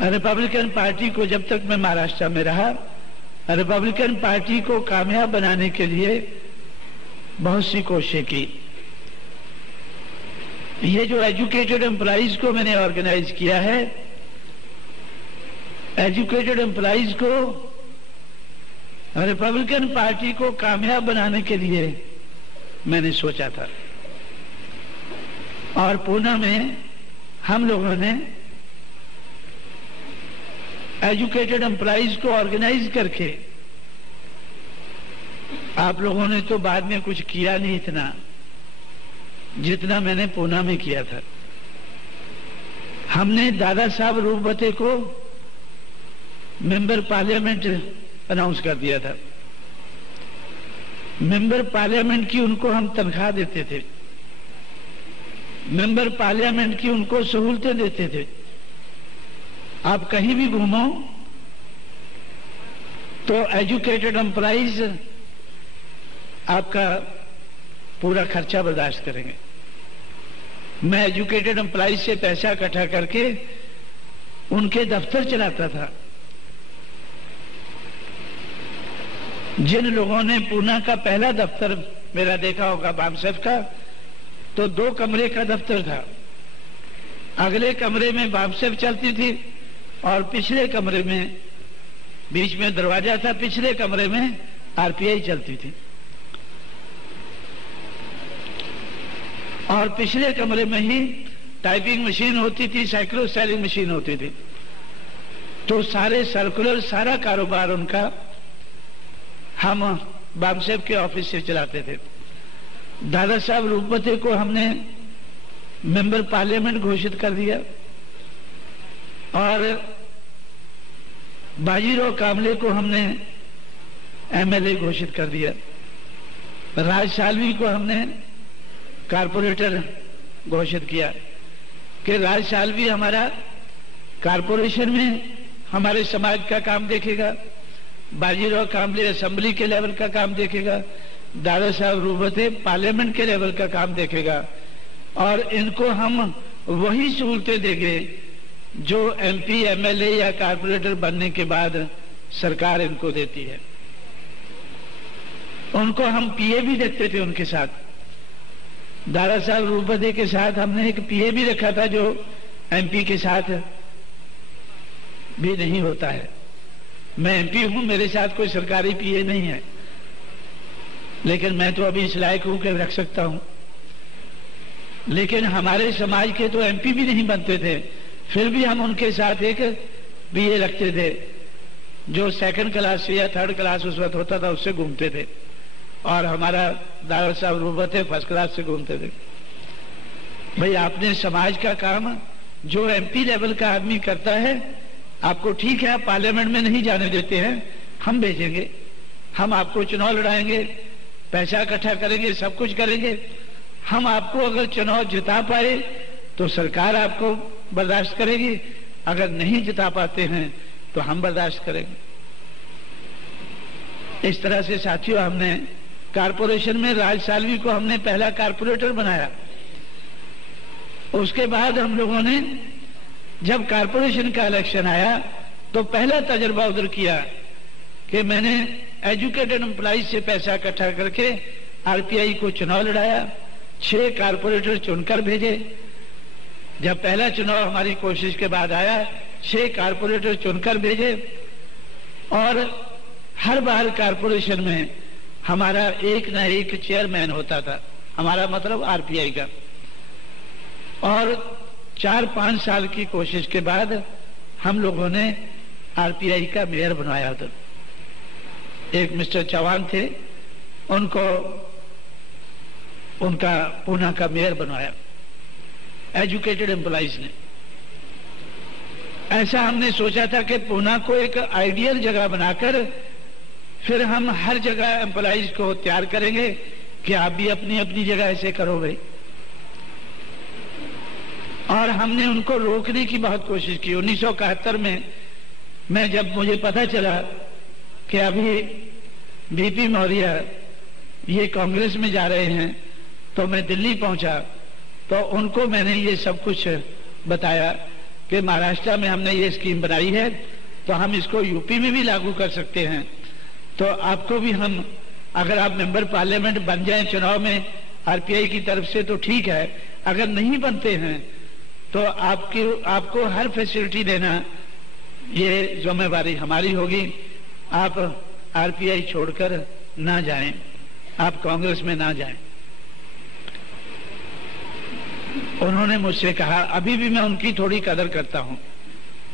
रिपब्लिकन पार्टी को, जब तक मैं महाराष्ट्र में रहा, रिपब्लिकन पार्टी को कामयाब बनाने के लिए बहुत सी कोशिशें की। ये जो एजुकेटेड एम्प्लॉइज को मैंने ऑर्गेनाइज किया है, एजुकेटेड एम्प्लॉइज को रिपब्लिकन पार्टी को कामयाब बनाने के लिए मैंने सोचा था। और पूना में हम लोगों ने एजुकेटेड एम्प्लॉइज को ऑर्गेनाइज करके, आप लोगों ने तो बाद में कुछ किया नहीं इतना जितना मैंने पूना में किया था। हमने दादा साहब रूपवते को मेंबर पार्लियामेंट अनाउंस कर दिया था। मेंबर पार्लियामेंट की उनको हम तनख्वाह देते थे, मेंबर पार्लियामेंट की उनको सहूलतें देते थे। आप कहीं भी घूमो तो एजुकेटेड एम्प्लॉइज आपका पूरा खर्चा बर्दाश्त करेंगे। मैं एजुकेटेड एम्प्लॉइज से पैसा इकट्ठा करके उनके दफ्तर चलाता था। जिन लोगों ने पूना का पहला दफ्तर मेरा देखा होगा बामसेफ का, तो 2 कमरे का दफ्तर था। अगले कमरे में बामसेफ चलती थी और पिछले कमरे में, बीच में दरवाजा था, पिछले कमरे में आरपीआई चलती थी। और पिछले कमरे में ही टाइपिंग मशीन होती थी, साइक्लोस्टाइलिंग मशीन होती थी। तो सारे सर्कुलर, सारा कारोबार उनका हम बामसेफ के ऑफिस से चलाते थे। दादा साहब रूपवते को हमने मेंबर पार्लियामेंट घोषित कर दिया और बाजीराव कामले को हमने एमएलए घोषित कर दिया। राज सालवी को हमने कारपोरेटर घोषित किया कि राज सालवी हमारा कारपोरेशन में हमारे समाज का काम देखेगा, बाजीराव कामले असेंबली के लेवल का काम देखेगा, दादा साहब रूपवते पार्लियामेंट के लेवल का काम देखेगा। और इनको हम वही सहूलतें देंगे जो एमपी, एमएलए या कारपोरेटर बनने के बाद सरकार इनको देती है। उनको हम पीए भी देखते थे उनके साथ। दादा साहब रूपवते के साथ हमने एक पीए भी रखा था जो एमपी के साथ भी नहीं होता है। मैं एमपी हूं, मेरे साथ कोई सरकारी पीए नहीं है, लेकिन मैं तो अभी इस लायक हूं कि रख सकता हूं। लेकिन हमारे समाज के तो एमपी भी नहीं बनते थे, फिर भी हम उनके साथ एक पीए रखते थे जो 2nd क्लास से या 3rd क्लास उस वक्त होता था उससे घूमते थे। और हमारा दादा साहब रूपवते 1st क्लास से घूमते थे। भाई आपने समाज का काम जो एमपी लेवल का आदमी करता है, आपको ठीक है आप पार्लियामेंट में नहीं जाने देते हैं, हम भेजेंगे, हम आपको चुनाव लड़ाएंगे, पैसा इकट्ठा करेंगे, सब कुछ करेंगे। हम आपको अगर चुनाव जिता पाए तो सरकार आपको बर्दाश्त करेगी, अगर नहीं जिता पाते हैं तो हम बर्दाश्त करेंगे। इस तरह से साथियों हमने कारपोरेशन में राज सालवी को हमने पहला कारपोरेटर बनाया। उसके बाद हम लोगों ने जब कारपोरेशन का इलेक्शन आया तो पहला तजर्बा उधर किया कि मैंने एजुकेटेड एम्प्लॉइज से पैसा इकट्ठा करके आरपीआई को चुनाव लड़ाया, 6 कारपोरेटर चुनकर भेजे। जब पहला चुनाव हमारी कोशिश के बाद आया, 6 कारपोरेटर चुनकर भेजे और हर बार कारपोरेशन में हमारा एक ना एक चेयरमैन होता था, हमारा मतलब आरपीआई का। और 4-5 साल की कोशिश के बाद हम लोगों ने आरपीआई का मेयर बनवाया था। एक मिस्टर चौहान थे, उनको उनका पूना का मेयर बनवाया एजुकेटेड एम्प्लॉइज ने। ऐसा हमने सोचा था कि पूना को एक आइडियल जगह बनाकर फिर हम हर जगह एम्प्लॉइज को तैयार करेंगे कि आप भी अपनी अपनी जगह ऐसे करो भाई। और हमने उनको रोकने की बहुत कोशिश की। 1971 में मैं जब मुझे पता चला कि अभी बीपी मौर्य ये कांग्रेस में जा रहे हैं, तो मैं दिल्ली पहुंचा तो उनको मैंने ये सब कुछ बताया कि महाराष्ट्र में हमने ये स्कीम बनाई है तो हम इसको यूपी में भी लागू कर सकते हैं, तो आपको भी हम, अगर आप मेंबर पार्लियामेंट बन जाएं चुनाव में आरपीआई की तरफ से तो ठीक है, अगर नहीं बनते हैं तो आपको हर फैसिलिटी देना ये जिम्मेवारी हमारी होगी। आप आरपीआई छोड़कर ना जाएं, आप कांग्रेस में ना जाएं। उन्होंने मुझसे कहा, अभी भी मैं उनकी थोड़ी कदर करता हूं,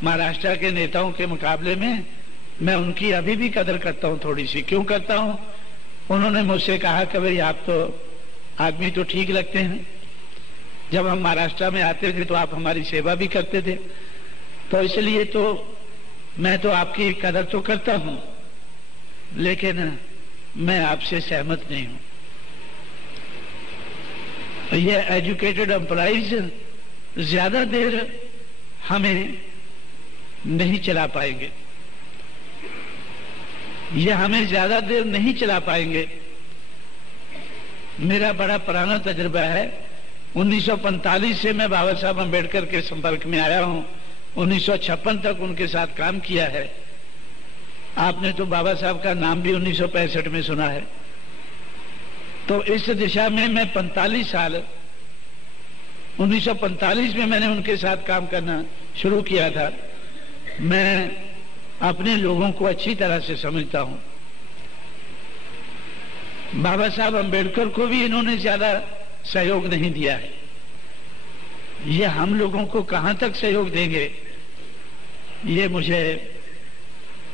महाराष्ट्र के नेताओं के मुकाबले में मैं उनकी अभी भी कदर करता हूं थोड़ी सी। क्यों करता हूं? उन्होंने मुझसे कहा कि भाई आप तो आदमी तो ठीक लगते हैं, जब हम महाराष्ट्र में आते थे तो आप हमारी सेवा भी करते थे, तो इसलिए तो मैं तो आपकी कदर तो करता हूं, लेकिन मैं आपसे सहमत नहीं हूं। ये एजुकेटेड एम्प्लॉइज ज्यादा देर हमें नहीं चला पाएंगे, ये हमें ज्यादा देर नहीं चला पाएंगे। मेरा बड़ा पुराना तजुर्बा है, 1945 से मैं बाबा साहब अम्बेडकर के संपर्क में आया हूं, 1956 तक उनके साथ काम किया है। आपने तो बाबा साहब का नाम भी 1965 में सुना है। तो इस दिशा में मैं 45 साल, 1945 में मैंने उनके साथ काम करना शुरू किया था। मैं अपने लोगों को अच्छी तरह से समझता हूं। बाबा साहब अम्बेडकर को भी इन्होंने ज्यादा सहयोग नहीं दिया है, ये हम लोगों को कहां तक सहयोग देंगे ये मुझे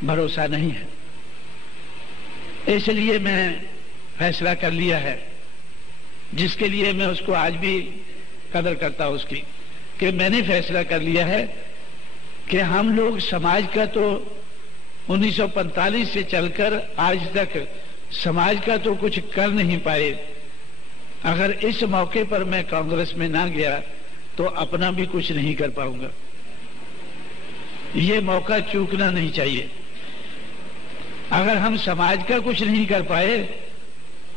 भरोसा नहीं है। इसलिए मैं फैसला कर लिया है, जिसके लिए मैं उसको आज भी कदर करता हूं उसकी, कि मैंने फैसला कर लिया है कि हम लोग समाज का तो 1945 से चलकर आज तक समाज का तो कुछ कर नहीं पाए। अगर इस मौके पर मैं कांग्रेस में ना गया तो अपना भी कुछ नहीं कर पाऊंगा। ये मौका चूकना नहीं चाहिए। अगर हम समाज का कुछ नहीं कर पाए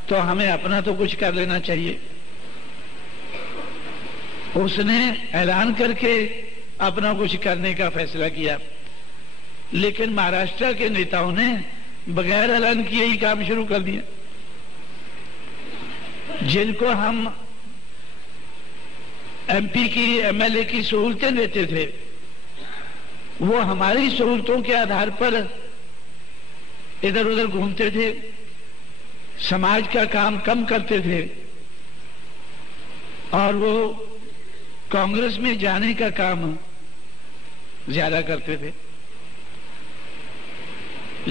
तो हमें अपना तो कुछ कर लेना चाहिए। उसने ऐलान करके अपना कुछ करने का फैसला किया, लेकिन महाराष्ट्र के नेताओं ने बगैर ऐलान किए ही काम शुरू कर दिया। जिनको हम एमपी की, एमएलए की सहूलतें देते थे, वो हमारी सहूलतों के आधार पर इधर उधर घूमते थे, समाज का काम कम करते थे और वो कांग्रेस में जाने का काम ज्यादा करते थे।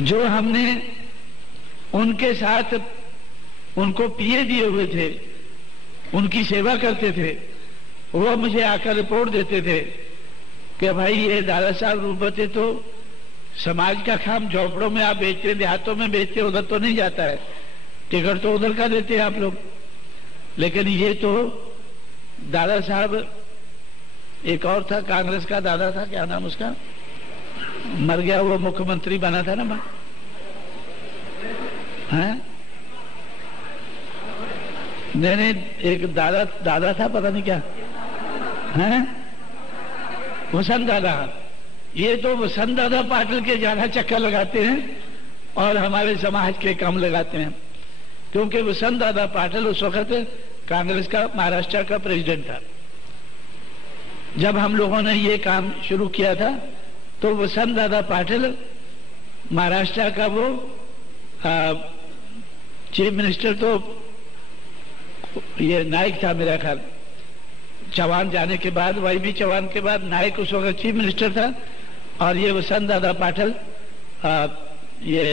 जो हमने उनके साथ उनको पीए दिए हुए थे, उनकी सेवा करते थे, वो मुझे आकर रिपोर्ट देते थे कि भाई ये दादा साहब रूपते तो समाज का काम झोपड़ों में आप बेचते, देहातों में बेचते, उधर तो नहीं जाता है, टिकट तो उधर का देते हैं आप लोग। लेकिन ये तो दादा साहब, एक और था कांग्रेस का दादा था, क्या नाम उसका, मर गया, वो मुख्यमंत्री बना था ना, हैं? नहीं, एक दादा था, पता नहीं क्या है, वसंत दादा। ये तो वसंत दादा पाटिल के ज्यादा चक्कर लगाते हैं और हमारे समाज के कम लगाते हैं, क्योंकि वसंत दादा पाटिल उस वक्त कांग्रेस का महाराष्ट्र का प्रेसिडेंट था। जब हम लोगों ने ये काम शुरू किया था तो वसंत दादा पाटिल महाराष्ट्र का वो चीफ मिनिस्टर, तो ये नाइक था मेरा ख्याल, चौहान जाने के बाद, वाईबी चौहान के बाद नाइक उस वक्त चीफ मिनिस्टर था, और ये वसंत दादा पाटिल ये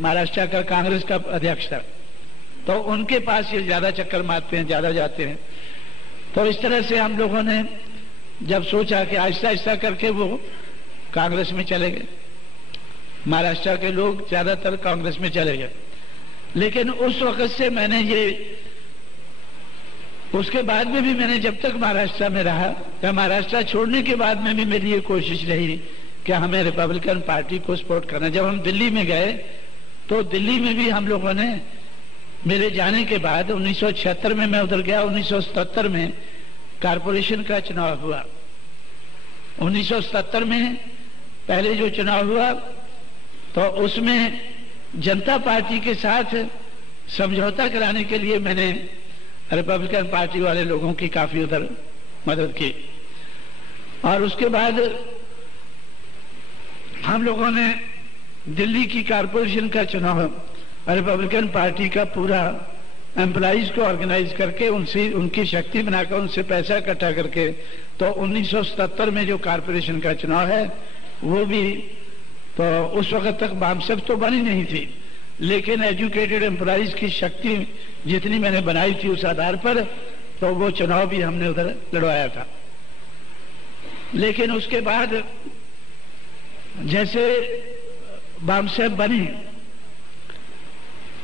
महाराष्ट्र का कांग्रेस का अध्यक्ष था। तो उनके पास ये ज्यादा चक्कर मारते हैं, ज्यादा जाते हैं। तो इस तरह से हम लोगों ने जब सोचा कि आहिस्ता आहिस्ता करके वो कांग्रेस में चले गए, महाराष्ट्र के लोग ज्यादातर कांग्रेस में चले गए। लेकिन उस वक्त से मैंने ये, उसके बाद में भी मैंने जब तक महाराष्ट्र में रहा, तो महाराष्ट्र छोड़ने के बाद में भी मेरी ये कोशिश रही कि हमें रिपब्लिकन पार्टी को सपोर्ट करना। जब हम दिल्ली में गए तो दिल्ली में भी हम लोगों ने, मेरे जाने के बाद 1976 में मैं उधर गया, 1977 में कारपोरेशन का चुनाव हुआ 1977 में पहले जो चुनाव हुआ तो उसमें जनता पार्टी के साथ समझौता कराने के लिए मैंने रिपब्लिकन पार्टी वाले लोगों की काफी उधर मदद की। और उसके बाद हम लोगों ने दिल्ली की कारपोरेशन का चुनाव रिपब्लिकन पार्टी का पूरा एम्प्लॉइज को ऑर्गेनाइज करके उनसे उनकी शक्ति बनाकर उनसे पैसा इकट्ठा करके तो 1977 में जो कारपोरेशन का चुनाव है वो भी तो उस वक्त तक बामसेफ तो बनी नहीं थी, लेकिन एजुकेटेड एम्प्लॉइज की शक्ति जितनी मैंने बनाई थी उस आधार पर तो वो चुनाव भी हमने उधर लड़वाया था। लेकिन उसके बाद जैसे बामसेफ बनी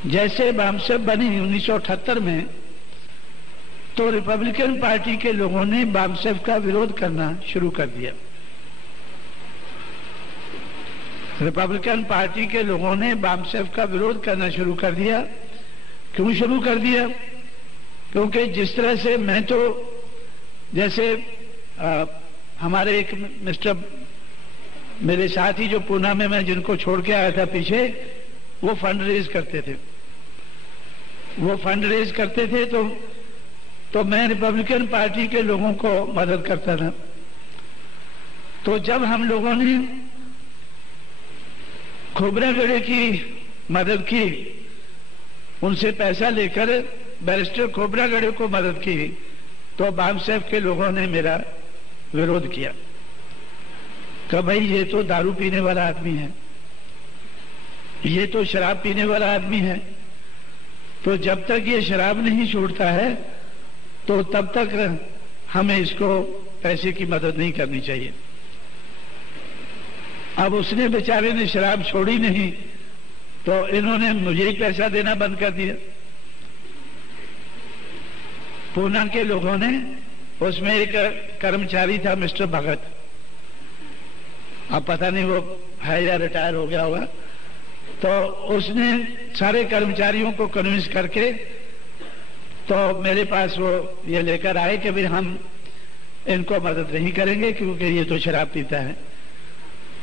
1978 में तो रिपब्लिकन पार्टी के लोगों ने बामसेफ का विरोध करना शुरू कर दिया। रिपब्लिकन पार्टी के लोगों ने बामसेफ का विरोध करना शुरू कर दिया। क्यों शुरू कर दिया? क्योंकि जिस तरह से मैं तो जैसे हमारे एक मिस्टर मेरे साथी जो पूना में मैं जिनको छोड़ के आया था पीछे, वो फंड रेज करते थे तो मैं रिपब्लिकन पार्टी के लोगों को मदद करता था। तो जब हम लोगों ने खोबरागढ़े की मदद की, उनसे पैसा लेकर बैरिस्टर खोबरागढ़े को मदद की, तो बामसेफ के लोगों ने मेरा विरोध किया कि भाई ये तो दारू पीने वाला आदमी है, ये तो शराब पीने वाला आदमी है, तो जब तक ये शराब नहीं छोड़ता है तो तब तक हमें इसको पैसे की मदद नहीं करनी चाहिए। अब उसने बेचारे ने शराब छोड़ी नहीं तो इन्होंने मुझे ही पैसा देना बंद कर दिया। पूना के लोगों ने, उसमें एक कर्मचारी था मिस्टर भगत, अब पता नहीं वो है या रिटायर हो गया होगा, तो उसने सारे कर्मचारियों को कन्विंस करके तो मेरे पास वो ये लेकर आए कि भाई हम इनको मदद नहीं करेंगे क्योंकि ये तो शराब पीता है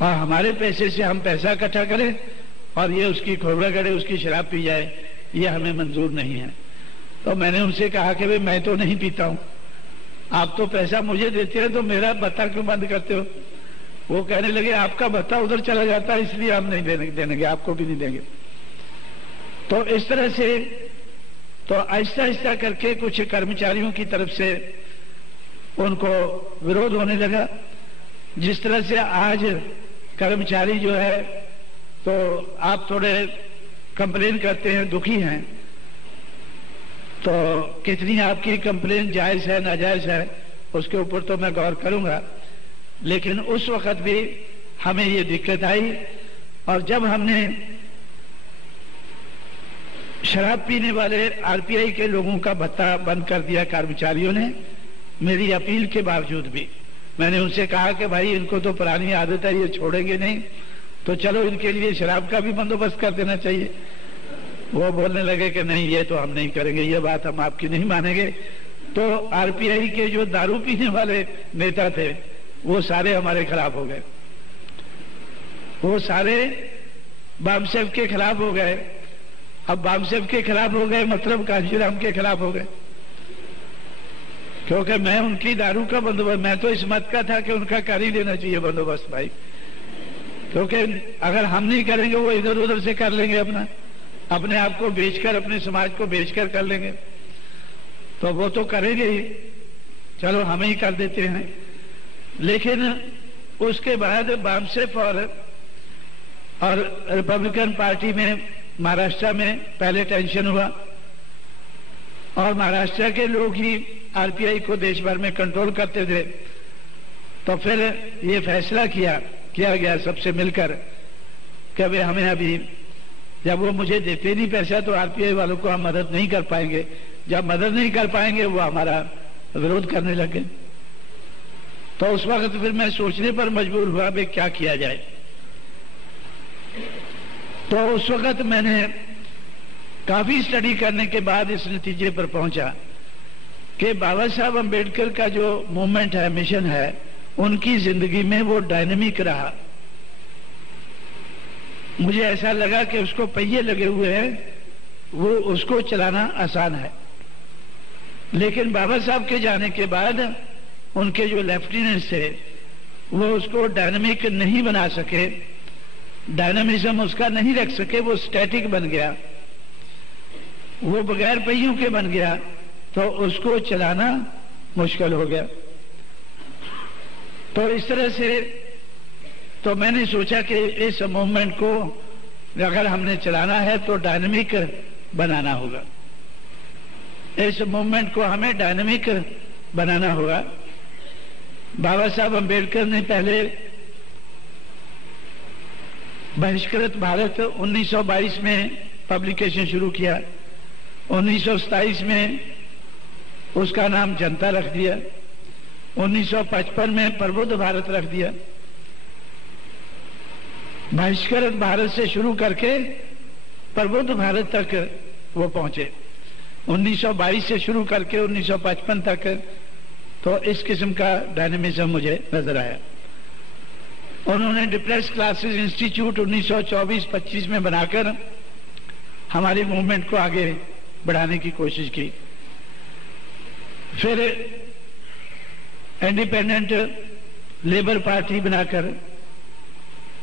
और हमारे पैसे से हम पैसा इकट्ठा करें और ये उसकी खोबरागढ़े उसकी शराब पी जाए, ये हमें मंजूर नहीं है। तो मैंने उनसे कहा कि भाई मैं तो नहीं पीता हूं, आप तो पैसा मुझे देते हैं तो मेरा भत्ता क्यों बंद करते हो? वो कहने लगे आपका भत्ता उधर चला जाता है इसलिए हम नहीं देंगे, आपको भी नहीं देंगे। तो इस तरह से तो आहिस्ता आहिस्ता करके कुछ कर्मचारियों की तरफ से उनको विरोध होने लगा। जिस तरह से आज कर्मचारी जो है तो आप थोड़े कंप्लेन करते हैं, दुखी हैं, तो कितनी आपकी कंप्लेन जायज है नाजायज है उसके ऊपर तो मैं गौर करूंगा, लेकिन उस वक्त भी हमें ये दिक्कत आई। और जब हमने शराब पीने वाले आरपीआई के लोगों का भत्ता बंद कर दिया कर्मचारियों ने, मेरी अपील के बावजूद भी मैंने उनसे कहा कि भाई इनको तो पुरानी आदत है, ये छोड़ेंगे नहीं, तो चलो इनके लिए शराब का भी बंदोबस्त कर देना चाहिए। वो बोलने लगे कि नहीं ये तो हम नहीं करेंगे, ये बात हम आपकी नहीं मानेंगे। तो आरपीआई के जो दारू पीने वाले नेता थे वो सारे हमारे खिलाफ हो गए, वो सारे बामसेफ के खिलाफ हो गए। अब बामसेफ के खिलाफ हो गए मतलब कांशीराम के खिलाफ हो गए, क्योंकि मैं उनकी दारू का बंदोबस्त, मैं तो इस मत का था कि उनका कर ही लेना चाहिए बंदोबस्त भाई, क्योंकि अगर हम नहीं करेंगे वो इधर उधर से कर लेंगे, अपने आप को बेचकर, अपने समाज को बेचकर कर लेंगे, तो वो तो करेंगे ही, चलो हम ही कर देते हैं। लेकिन उसके बाद बामसेफ और रिपब्लिकन पार्टी में महाराष्ट्र में पहले टेंशन हुआ और महाराष्ट्र के लोग ही आरपीआई को देश भर में कंट्रोल करते थे। तो फिर ये फैसला किया गया सबसे मिलकर कि भाई हमें अभी, जब वो मुझे देते नहीं पैसा तो आरपीआई वालों को हम मदद नहीं कर पाएंगे, जब मदद नहीं कर पाएंगे वो हमारा विरोध करने लगे। तो उस वक्त फिर मैं सोचने पर मजबूर हुआ भाई क्या किया जाए। तो उस वक्त मैंने काफी स्टडी करने के बाद इस नतीजे पर पहुंचा कि बाबा साहब अम्बेडकर का जो मूवमेंट है, मिशन है, उनकी जिंदगी में वो डायनेमिक रहा। मुझे ऐसा लगा कि उसको पहिए लगे हुए हैं, वो उसको चलाना आसान है। लेकिन बाबा साहब के जाने के बाद उनके जो लेफ्टिनेंट्स थे वो उसको डायनामिक नहीं बना सके, डायनामिज्म उसका नहीं रख सके, वो स्टैटिक बन गया, वो बगैर पहियों के बन गया, तो उसको चलाना मुश्किल हो गया। तो इस तरह से तो मैंने सोचा कि इस मूवमेंट को अगर हमने चलाना है तो डायनामिक बनाना होगा, इस मूवमेंट को हमें डायनामिक बनाना होगा। बाबा साहब अम्बेडकर ने पहले बहिष्कृत भारत 1922 में पब्लिकेशन शुरू किया, 1927 में उसका नाम जनता रख दिया, 1955 में प्रबुद्ध भारत रख दिया। बहिष्कृत भारत से शुरू करके प्रबुद्ध भारत तक वो पहुंचे, 1922 से शुरू करके 1955 तक। तो इस किस्म का डायनेमिज्म मुझे नजर आया। उन्होंने डिप्रेस क्लासेस इंस्टीट्यूट 1924-25 में बनाकर हमारी मूवमेंट को आगे बढ़ाने की कोशिश की। फिर इंडिपेंडेंट लेबर पार्टी बनाकर,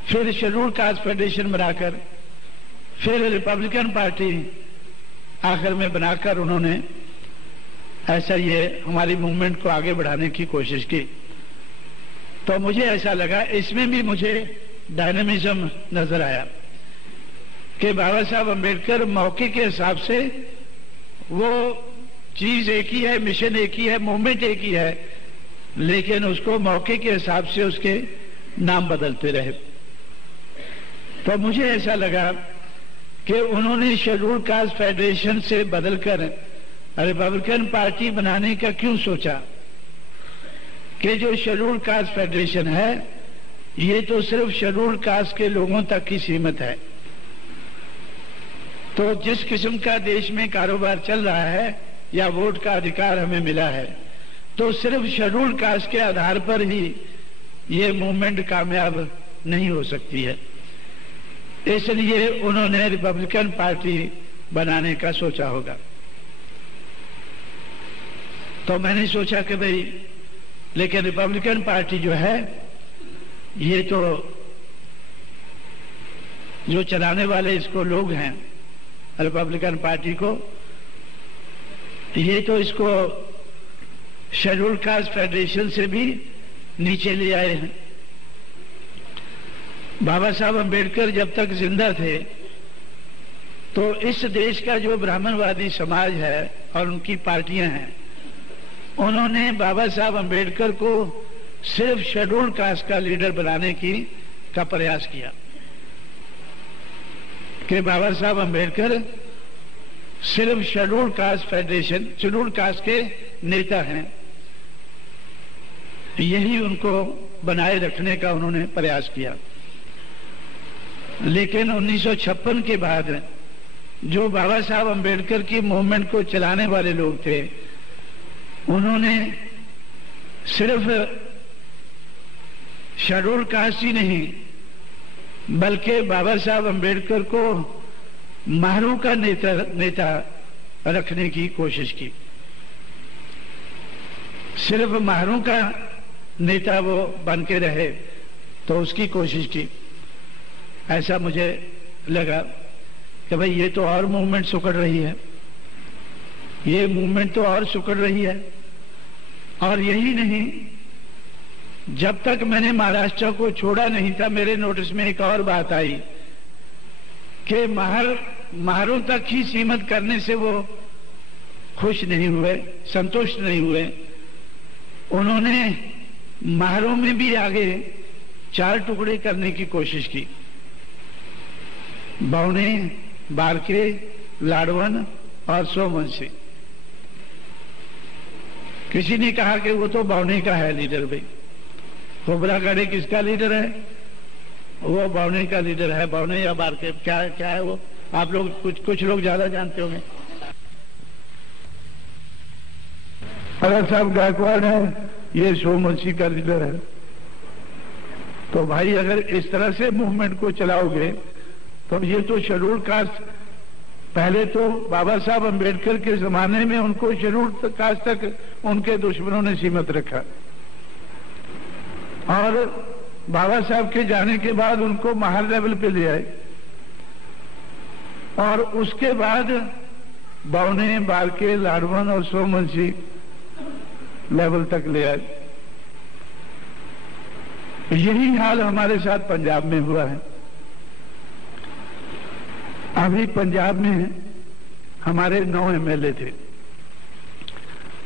फिर शेड्यूल कास्ट फेडरेशन बनाकर, फिर रिपब्लिकन पार्टी आखिर में बनाकर उन्होंने ऐसा ये हमारी मूवमेंट को आगे बढ़ाने की कोशिश की। तो मुझे ऐसा लगा इसमें भी मुझे डायनेमिज्म नजर आया कि बाबा साहब अम्बेडकर मौके के हिसाब से वो चीज एक ही है, मिशन एक ही है, मूवमेंट एक ही है, लेकिन उसको मौके के हिसाब से उसके नाम बदलते रहे। तो मुझे ऐसा लगा कि उन्होंने शेड्यूल कास्ट फेडरेशन से बदलकर रिपब्लिकन पार्टी बनाने का क्यों सोचा कि जो शेड्यूल कास्ट फेडरेशन है ये तो सिर्फ शेड्यूल कास्ट के लोगों तक ही सीमित है। तो जिस किस्म का देश में कारोबार चल रहा है या वोट का अधिकार हमें मिला है, तो सिर्फ शेड्यूल कास्ट के आधार पर ही ये मूवमेंट कामयाब नहीं हो सकती है। इसलिए उन्होंने रिपब्लिकन पार्टी बनाने का सोचा होगा। तो मैंने सोचा कि भाई लेकिन रिपब्लिकन पार्टी जो है ये तो जो चलाने वाले इसको लोग हैं रिपब्लिकन पार्टी को, ये तो इसको शेड्यूल कास्ट फेडरेशन से भी नीचे ले आए हैं। बाबा साहब अम्बेडकर जब तक जिंदा थे तो इस देश का जो ब्राह्मणवादी समाज है और उनकी पार्टियां हैं, उन्होंने बाबा साहब अम्बेडकर को सिर्फ शेड्यूल कास्ट का लीडर बनाने का प्रयास किया कि बाबा साहब अम्बेडकर सिर्फ schedule caste federation, schedule caste के नेता हैं, यही उनको बनाए रखने का उन्होंने प्रयास किया। लेकिन 1956 के बाद जो बाबा साहब अम्बेडकर की मूवमेंट को चलाने वाले लोग थे, उन्होंने सिर्फ शेड्यूल कास्ट ही नहीं बल्कि बाबा साहब अम्बेडकर को महारों का नेता रखने की कोशिश की। सिर्फ महारों का नेता वो बन के रहे तो उसकी कोशिश की। ऐसा मुझे लगा कि भाई ये तो और मूवमेंट सुकड़ रही है, ये मूवमेंट तो और सुकड़ रही है। और यही नहीं, जब तक मैंने महाराष्ट्र को छोड़ा नहीं था मेरे नोटिस में एक और बात आई कि महारों तक ही सीमित करने से वो खुश नहीं हुए, संतुष्ट नहीं हुए। उन्होंने महारों में भी आगे 4 टुकड़े करने की कोशिश की, बावने, बारके, लाडवन और सोमवंशी। किसी ने कहा कि वो तो बावने का है लीडर। भाई खोबरागढ़े किसका लीडर है? वो बावने का लीडर है। बावने या बारके क्या है वो? आप लोग कुछ लोग ज्यादा जानते होंगे। अगर साहब गायकवाड़ है, ये सोमवंशी का लीडर है। तो भाई अगर इस तरह से मूवमेंट को चलाओगे तो ये तो शेड्यूल कास्ट, पहले तो बाबा साहब अंबेडकर के जमाने में उनको शेड्यूल कास्ट तक उनके दुश्मनों ने सीमित रखा, और बाबा साहब के जाने के बाद उनको महाल लेवल पे ले आए, और उसके बाद बावने, बारके, लाडवन और सोमवंशी लेवल तक ले आए। यही हाल हमारे साथ पंजाब में हुआ है। अभी पंजाब में हमारे 9 एमएलए थे,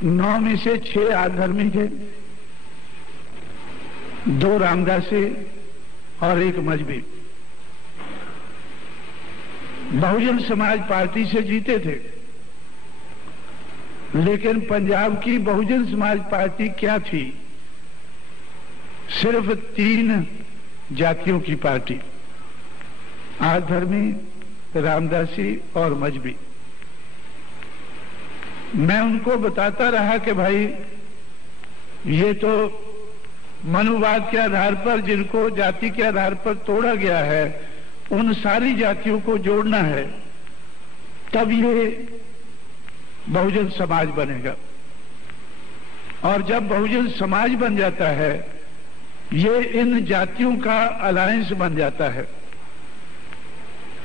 9 में से 6 आधर्मी थे, 2 रामदासी और 1 मजहबी। बहुजन समाज पार्टी से जीते थे, लेकिन पंजाब की बहुजन समाज पार्टी क्या थी? सिर्फ 3 जातियों की पार्टी, आधर्मी, रामदासी और मजहबी। मैं उनको बताता रहा कि भाई ये तो मनुवाद के आधार पर, जिनको जाति के आधार पर तोड़ा गया है, उन सारी जातियों को जोड़ना है, तब ये बहुजन समाज बनेगा। और जब बहुजन समाज बन जाता है, ये इन जातियों का अलायंस बन जाता है।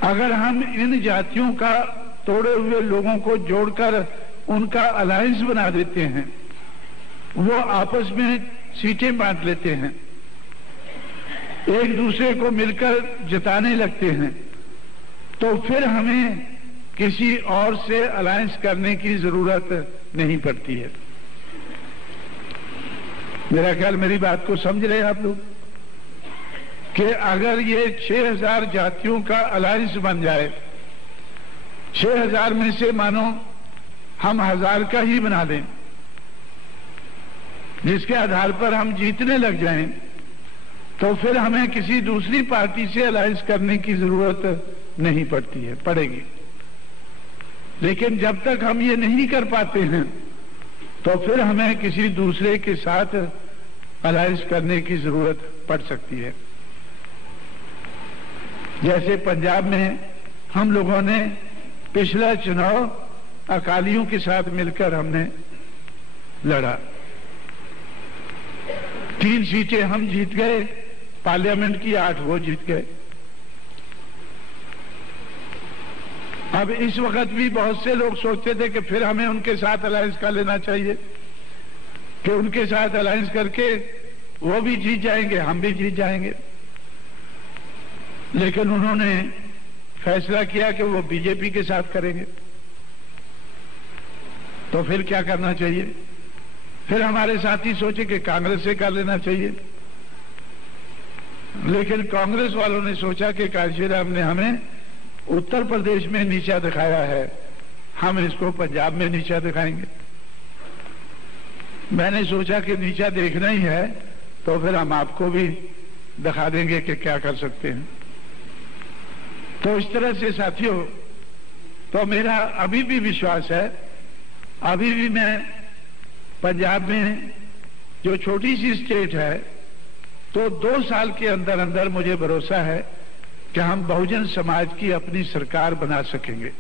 अगर हम इन जातियों का तोड़े हुए लोगों को जोड़कर उनका अलायंस बना देते हैं, वो आपस में सीटें बांट लेते हैं, एक दूसरे को मिलकर जिताने लगते हैं, तो फिर हमें किसी और से अलायंस करने की जरूरत नहीं पड़ती है। मेरा ख्याल मेरी बात को समझ रहे हैं आप लोग कि अगर ये 6000 जातियों का अलायंस बन जाए, 6000 में से मानो हम 1000 का ही बना दें, जिसके आधार पर हम जीतने लग जाएं, तो फिर हमें किसी दूसरी पार्टी से अलायंस करने की जरूरत नहीं पड़ती है, पड़ेगी। लेकिन जब तक हम ये नहीं कर पाते हैं, तो फिर हमें किसी दूसरे के साथ अलायंस करने की जरूरत पड़ सकती है। जैसे पंजाब में हम लोगों ने पिछला चुनाव अकालियों के साथ मिलकर हमने लड़ा, 3 सीटें हम जीत गए, पार्लियामेंट की 8 वो जीत गए। अब इस वक्त भी बहुत से लोग सोचते थे कि फिर हमें उनके साथ अलायंस कर लेना चाहिए, कि उनके साथ अलायंस करके वो भी जीत जाएंगे, हम भी जीत जाएंगे। लेकिन उन्होंने फैसला किया कि वो बीजेपी के साथ करेंगे। तो फिर क्या करना चाहिए? फिर हमारे साथी सोचे कि कांग्रेस से कर लेना चाहिए, लेकिन कांग्रेस वालों ने सोचा कि काशीराम ने हमें उत्तर प्रदेश में नीचा दिखाया है, हम इसको पंजाब में नीचा दिखाएंगे। मैंने सोचा कि नीचा देखना ही है, तो फिर हम आपको भी दिखा देंगे कि क्या कर सकते हैं। तो इस तरह से साथियों, तो मेरा अभी भी विश्वास है, अभी भी मैं पंजाब में जो छोटी सी स्टेट है, तो 2 साल के अंदर अंदर मुझे भरोसा है कि हम बहुजन समाज की अपनी सरकार बना सकेंगे,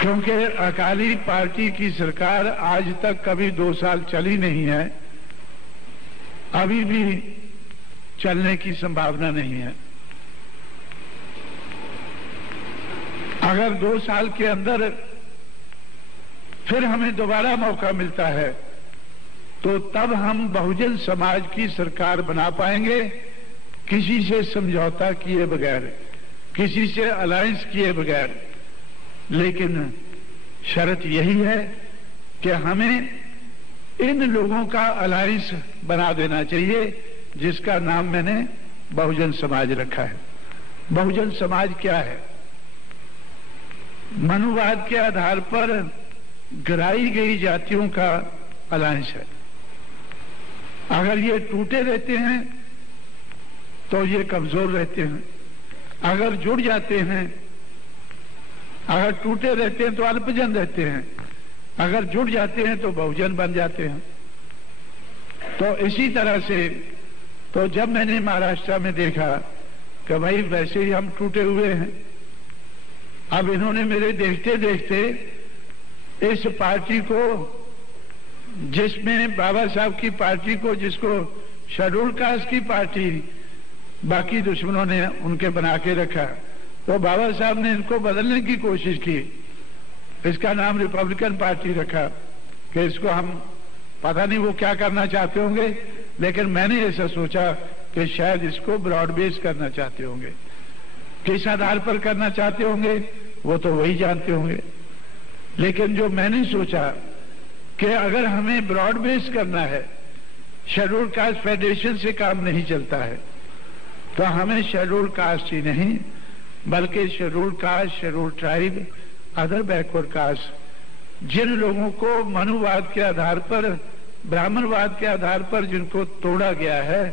क्योंकि अकाली पार्टी की सरकार आज तक कभी 2 साल चली नहीं है, अभी भी चलने की संभावना नहीं है। अगर 2 साल के अंदर फिर हमें दोबारा मौका मिलता है, तो तब हम बहुजन समाज की सरकार बना पाएंगे, किसी से समझौता किए बगैर, किसी से अलायंस किए बगैर। लेकिन शर्त यही है कि हमें इन लोगों का अलायंस बना देना चाहिए, जिसका नाम मैंने बहुजन समाज रखा है। बहुजन समाज क्या है? मनुवाद के आधार पर गिराई गई जातियों का अलायंस है। अगर ये टूटे रहते हैं तो ये कमजोर रहते हैं, अगर जुड़ जाते हैं, अगर टूटे रहते हैं तो अल्पजन रहते हैं, अगर जुड़ जाते हैं तो बहुजन बन जाते हैं। तो इसी तरह से तो जब मैंने महाराष्ट्र में देखा कि भाई वैसे ही हम टूटे हुए हैं, अब इन्होंने मेरे देखते देखते इस पार्टी को, जिसमें बाबा साहब की पार्टी को, जिसको शेड्यूल कास्ट की पार्टी बाकी दुश्मनों ने उनके बना के रखा, तो बाबा साहब ने इनको बदलने की कोशिश की। इसका नाम रिपब्लिकन पार्टी रखा कि इसको हम, पता नहीं वो क्या करना चाहते होंगे, लेकिन मैंने ऐसा सोचा कि शायद इसको ब्रॉड बेस करना चाहते होंगे। किस आधार पर करना चाहते होंगे वो तो वही जानते होंगे, लेकिन जो मैंने सोचा कि अगर हमें ब्रॉड बेस करना है, शेड्यूल कास्ट फेडरेशन से काम नहीं चलता है, तो हमें शेड्यूल कास्ट ही नहीं बल्कि schedule caste, schedule tribe, other backward caste, जिन लोगों को मनुवाद के आधार पर, ब्राह्मणवाद के आधार पर जिनको तोड़ा गया है,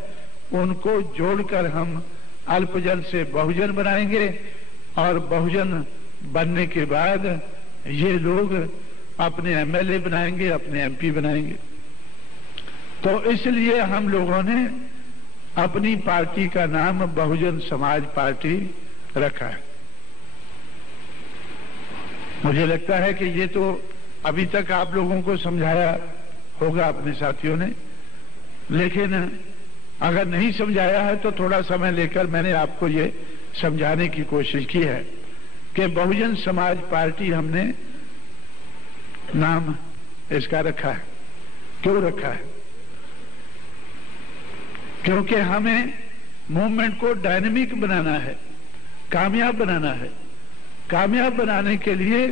उनको जोड़कर हम अल्पजन से बहुजन बनाएंगे और बहुजन बनने के बाद ये लोग अपने एमएलए बनाएंगे, अपने एमपी बनाएंगे। तो इसलिए हम लोगों ने अपनी पार्टी का नाम बहुजन समाज पार्टी रखा है। मुझे लगता है कि ये तो अभी तक आप लोगों को समझाया होगा अपने साथियों ने, लेकिन अगर नहीं समझाया है तो थोड़ा समय लेकर मैंने आपको ये समझाने की कोशिश की है कि बहुजन समाज पार्टी हमने नाम इसका रखा है। क्यों रखा है? क्योंकि हमें मूवमेंट को डायनेमिक बनाना है, कामयाब बनाना है। कामयाब बनाने के लिए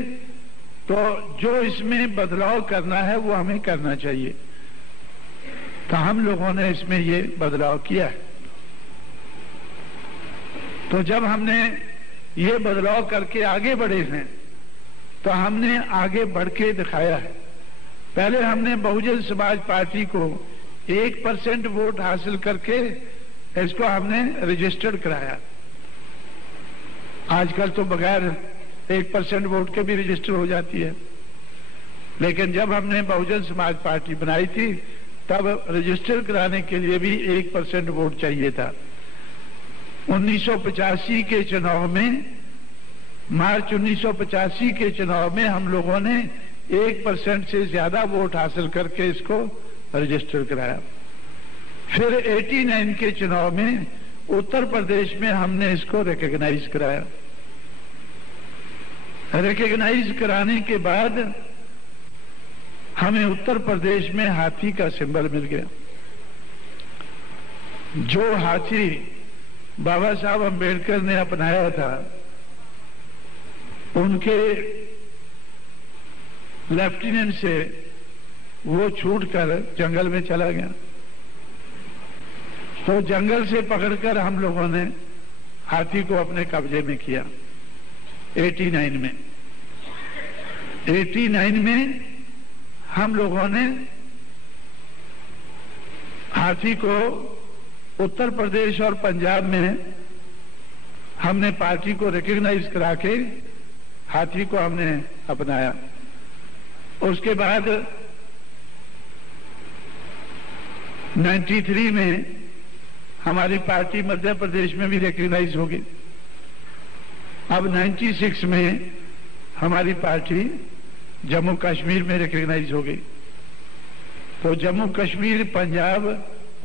तो जो इसमें बदलाव करना है वो हमें करना चाहिए। तो हम लोगों ने इसमें ये बदलाव किया है। तो जब हमने ये बदलाव करके आगे बढ़े हैं तो हमने आगे बढ़ के दिखाया है। पहले हमने बहुजन समाज पार्टी को 1% वोट हासिल करके इसको हमने रजिस्टर्ड कराया। आजकल तो बगैर 1% वोट के भी रजिस्टर हो जाती है, लेकिन जब हमने बहुजन समाज पार्टी बनाई थी तब रजिस्टर कराने के लिए भी 1% वोट चाहिए था। 1985 के चुनाव में, मार्च 1985 के चुनाव में हम लोगों ने 1% से ज्यादा वोट हासिल करके इसको रजिस्टर कराया। फिर 89 के चुनाव में उत्तर प्रदेश में हमने इसको रिकॉग्नाइज कराया। रिकॉग्नाइज कराने के बाद हमें उत्तर प्रदेश में हाथी का सिंबल मिल गया। जो हाथी बाबा साहब अम्बेडकर ने अपनाया था, उनके लेफ्टिनेंट से वो छूटकर जंगल में चला गया। तो जंगल से पकड़कर हम लोगों ने हाथी को अपने कब्जे में किया। 89 में 89 में हम लोगों ने हाथी को उत्तर प्रदेश और पंजाब में हमने पार्टी को रिकॉग्नाइज करा के हाथी को हमने अपनाया। उसके बाद 93 में हमारी पार्टी मध्य प्रदेश में भी रिकॉग्नाइज हो गई। अब 96 में हमारी पार्टी जम्मू कश्मीर में रिकॉग्नाइज हो गई। तो जम्मू कश्मीर, पंजाब,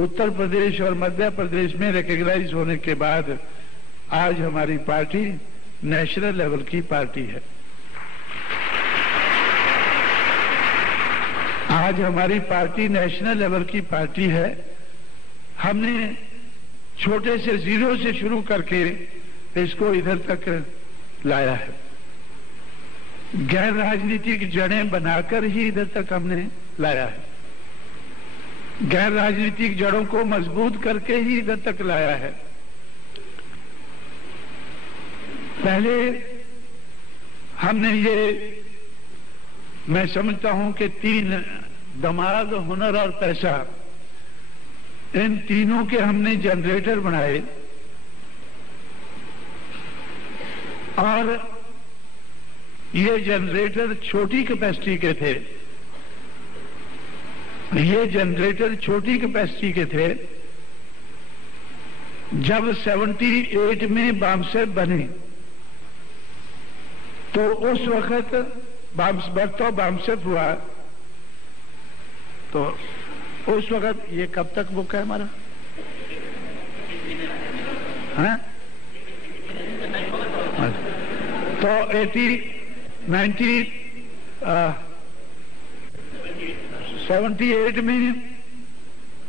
उत्तर प्रदेश और मध्य प्रदेश में रिकॉग्नाइज होने के बाद आज हमारी पार्टी नेशनल लेवल की पार्टी है। आज हमारी पार्टी नेशनल लेवल की पार्टी है। हमने छोटे से जीरो से शुरू करके इसको इधर तक लाया है। गैर राजनीतिक जड़ें बनाकर ही इधर तक हमने लाया है। गैर राजनीतिक जड़ों को मजबूत करके ही इधर तक लाया है। पहले हमने ये, मैं समझता हूं कि 3 दिमाग, हुनर और पैसा, इन तीनों के हमने जनरेटर बनाए और ये जनरेटर छोटी कैपेसिटी के थे। ये जनरेटर छोटी कैपेसिटी के थे, जब 78 में बामसेफ बने तो उस वक्त बर्तौ बामसेफ हुआ, तो उस वक्त ये कब तक बुक है हमारा? हाँ? तो 78 में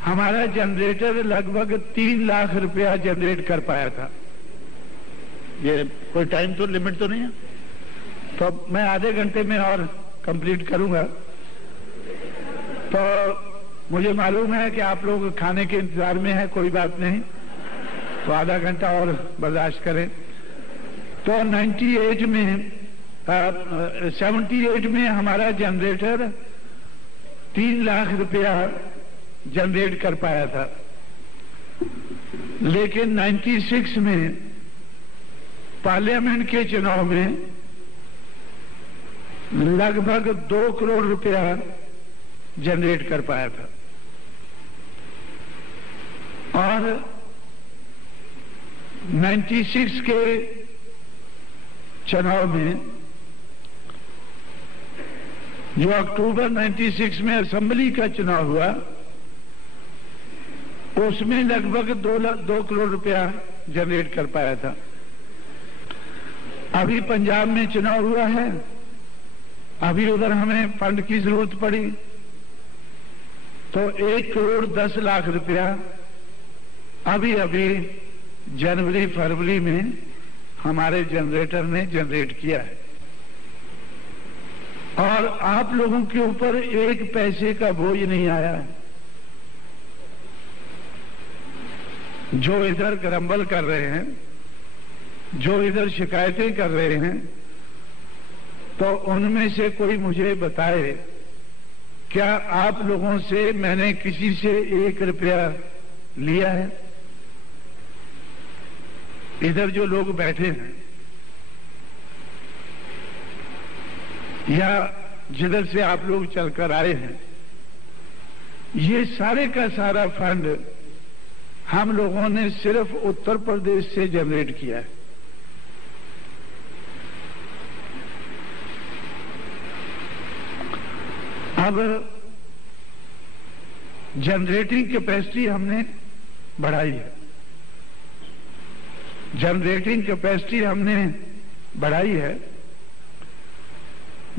हमारा जनरेटर लगभग 3 लाख रुपया जनरेट कर पाया था। ये कोई टाइम तो लिमिट तो नहीं है, तो मैं आधे घंटे में और कंप्लीट करूंगा। तो मुझे मालूम है कि आप लोग खाने के इंतजार में हैं, कोई बात नहीं, तो आधा घंटा और बर्दाश्त करें। तो 78 में हमारा जनरेटर 3 लाख रुपया जनरेट कर पाया था, लेकिन 96 में पार्लियामेंट के चुनाव में लगभग 2 करोड़ रुपया जनरेट कर पाया था। और 96 के चुनाव में, जो अक्टूबर 96 में असेंबली का चुनाव हुआ, उसमें लगभग 2 करोड़ रुपया जनरेट कर पाया था। अभी पंजाब में चुनाव हुआ है, अभी उधर हमें फंड की जरूरत पड़ी, तो 1 करोड़ 10 लाख रुपया अभी जनवरी फरवरी में हमारे जनरेटर ने जनरेट किया है। और आप लोगों के ऊपर 1 पैसे का बोझ नहीं आया है। जो इधर ग्रम्बल कर रहे हैं, जो इधर शिकायतें कर रहे हैं, तो उनमें से कोई मुझे बताए, क्या आप लोगों से मैंने किसी से 1 रुपया लिया है? इधर जो लोग बैठे हैं या जिधर से आप लोग चलकर आए हैं, ये सारे का सारा फंड हम लोगों ने सिर्फ उत्तर प्रदेश से जनरेट किया है। अब जनरेटिंग कैपेसिटी हमने बढ़ाई है, जनरेटिंग कैपेसिटी हमने बढ़ाई है।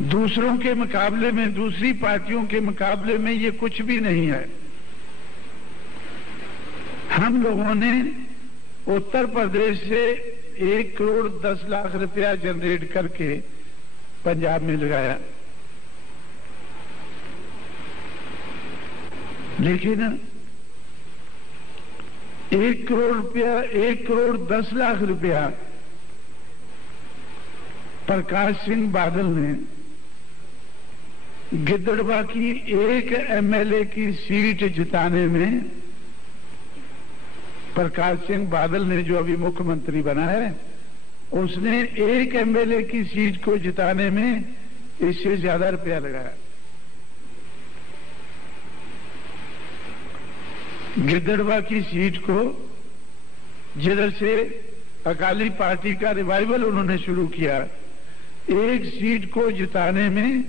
दूसरों के मुकाबले में, दूसरी पार्टियों के मुकाबले में ये कुछ भी नहीं है। हम लोगों ने उत्तर प्रदेश से 1 करोड़ 10 लाख रुपया जनरेट करके पंजाब में लगाया, लेकिन 1 करोड़ 10 लाख रुपया प्रकाश सिंह बादल ने गिद्दड़वा की 1 एमएलए की सीट जिताने में, प्रकाश सिंह बादल ने जो अभी मुख्यमंत्री बना है, उसने 1 एमएलए की सीट को जिताने में इससे ज्यादा रुपया लगाया। गिद्दड़वा की सीट को, जिधर से अकाली पार्टी का रिवाइवल उन्होंने शुरू किया, 1 सीट को जिताने में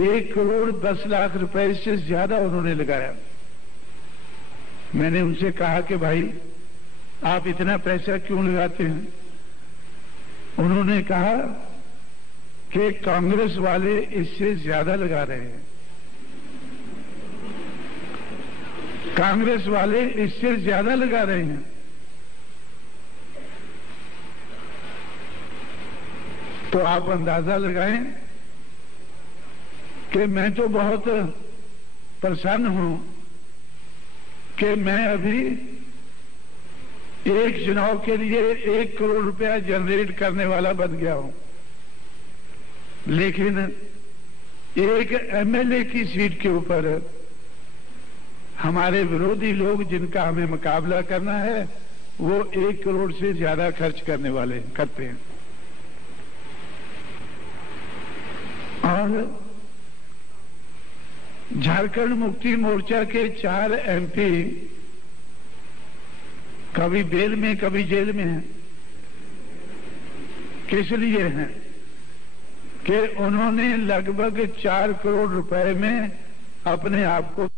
1 करोड़ 10 लाख रुपए से ज्यादा उन्होंने लगाया। मैंने उनसे कहा कि भाई आप इतना पैसा क्यों लगाते हैं? उन्होंने कहा कि कांग्रेस वाले इससे ज्यादा लगा रहे हैं, कांग्रेस वाले इससे ज्यादा लगा रहे हैं। तो आप अंदाजा लगाएं कि मैं तो बहुत प्रसन्न हूं कि मैं अभी एक चुनाव के लिए 1 करोड़ रुपया जनरेट करने वाला बन गया हूं, लेकिन एक एमएलए की सीट के ऊपर हमारे विरोधी लोग, जिनका हमें मुकाबला करना है, वो 1 करोड़ से ज्यादा खर्च करते हैं। और झारखंड मुक्ति मोर्चा के 4 एमपी कभी बेल में कभी जेल में हैं। किस लिए हैं कि उन्होंने लगभग 4 करोड़ रुपए में अपने आप को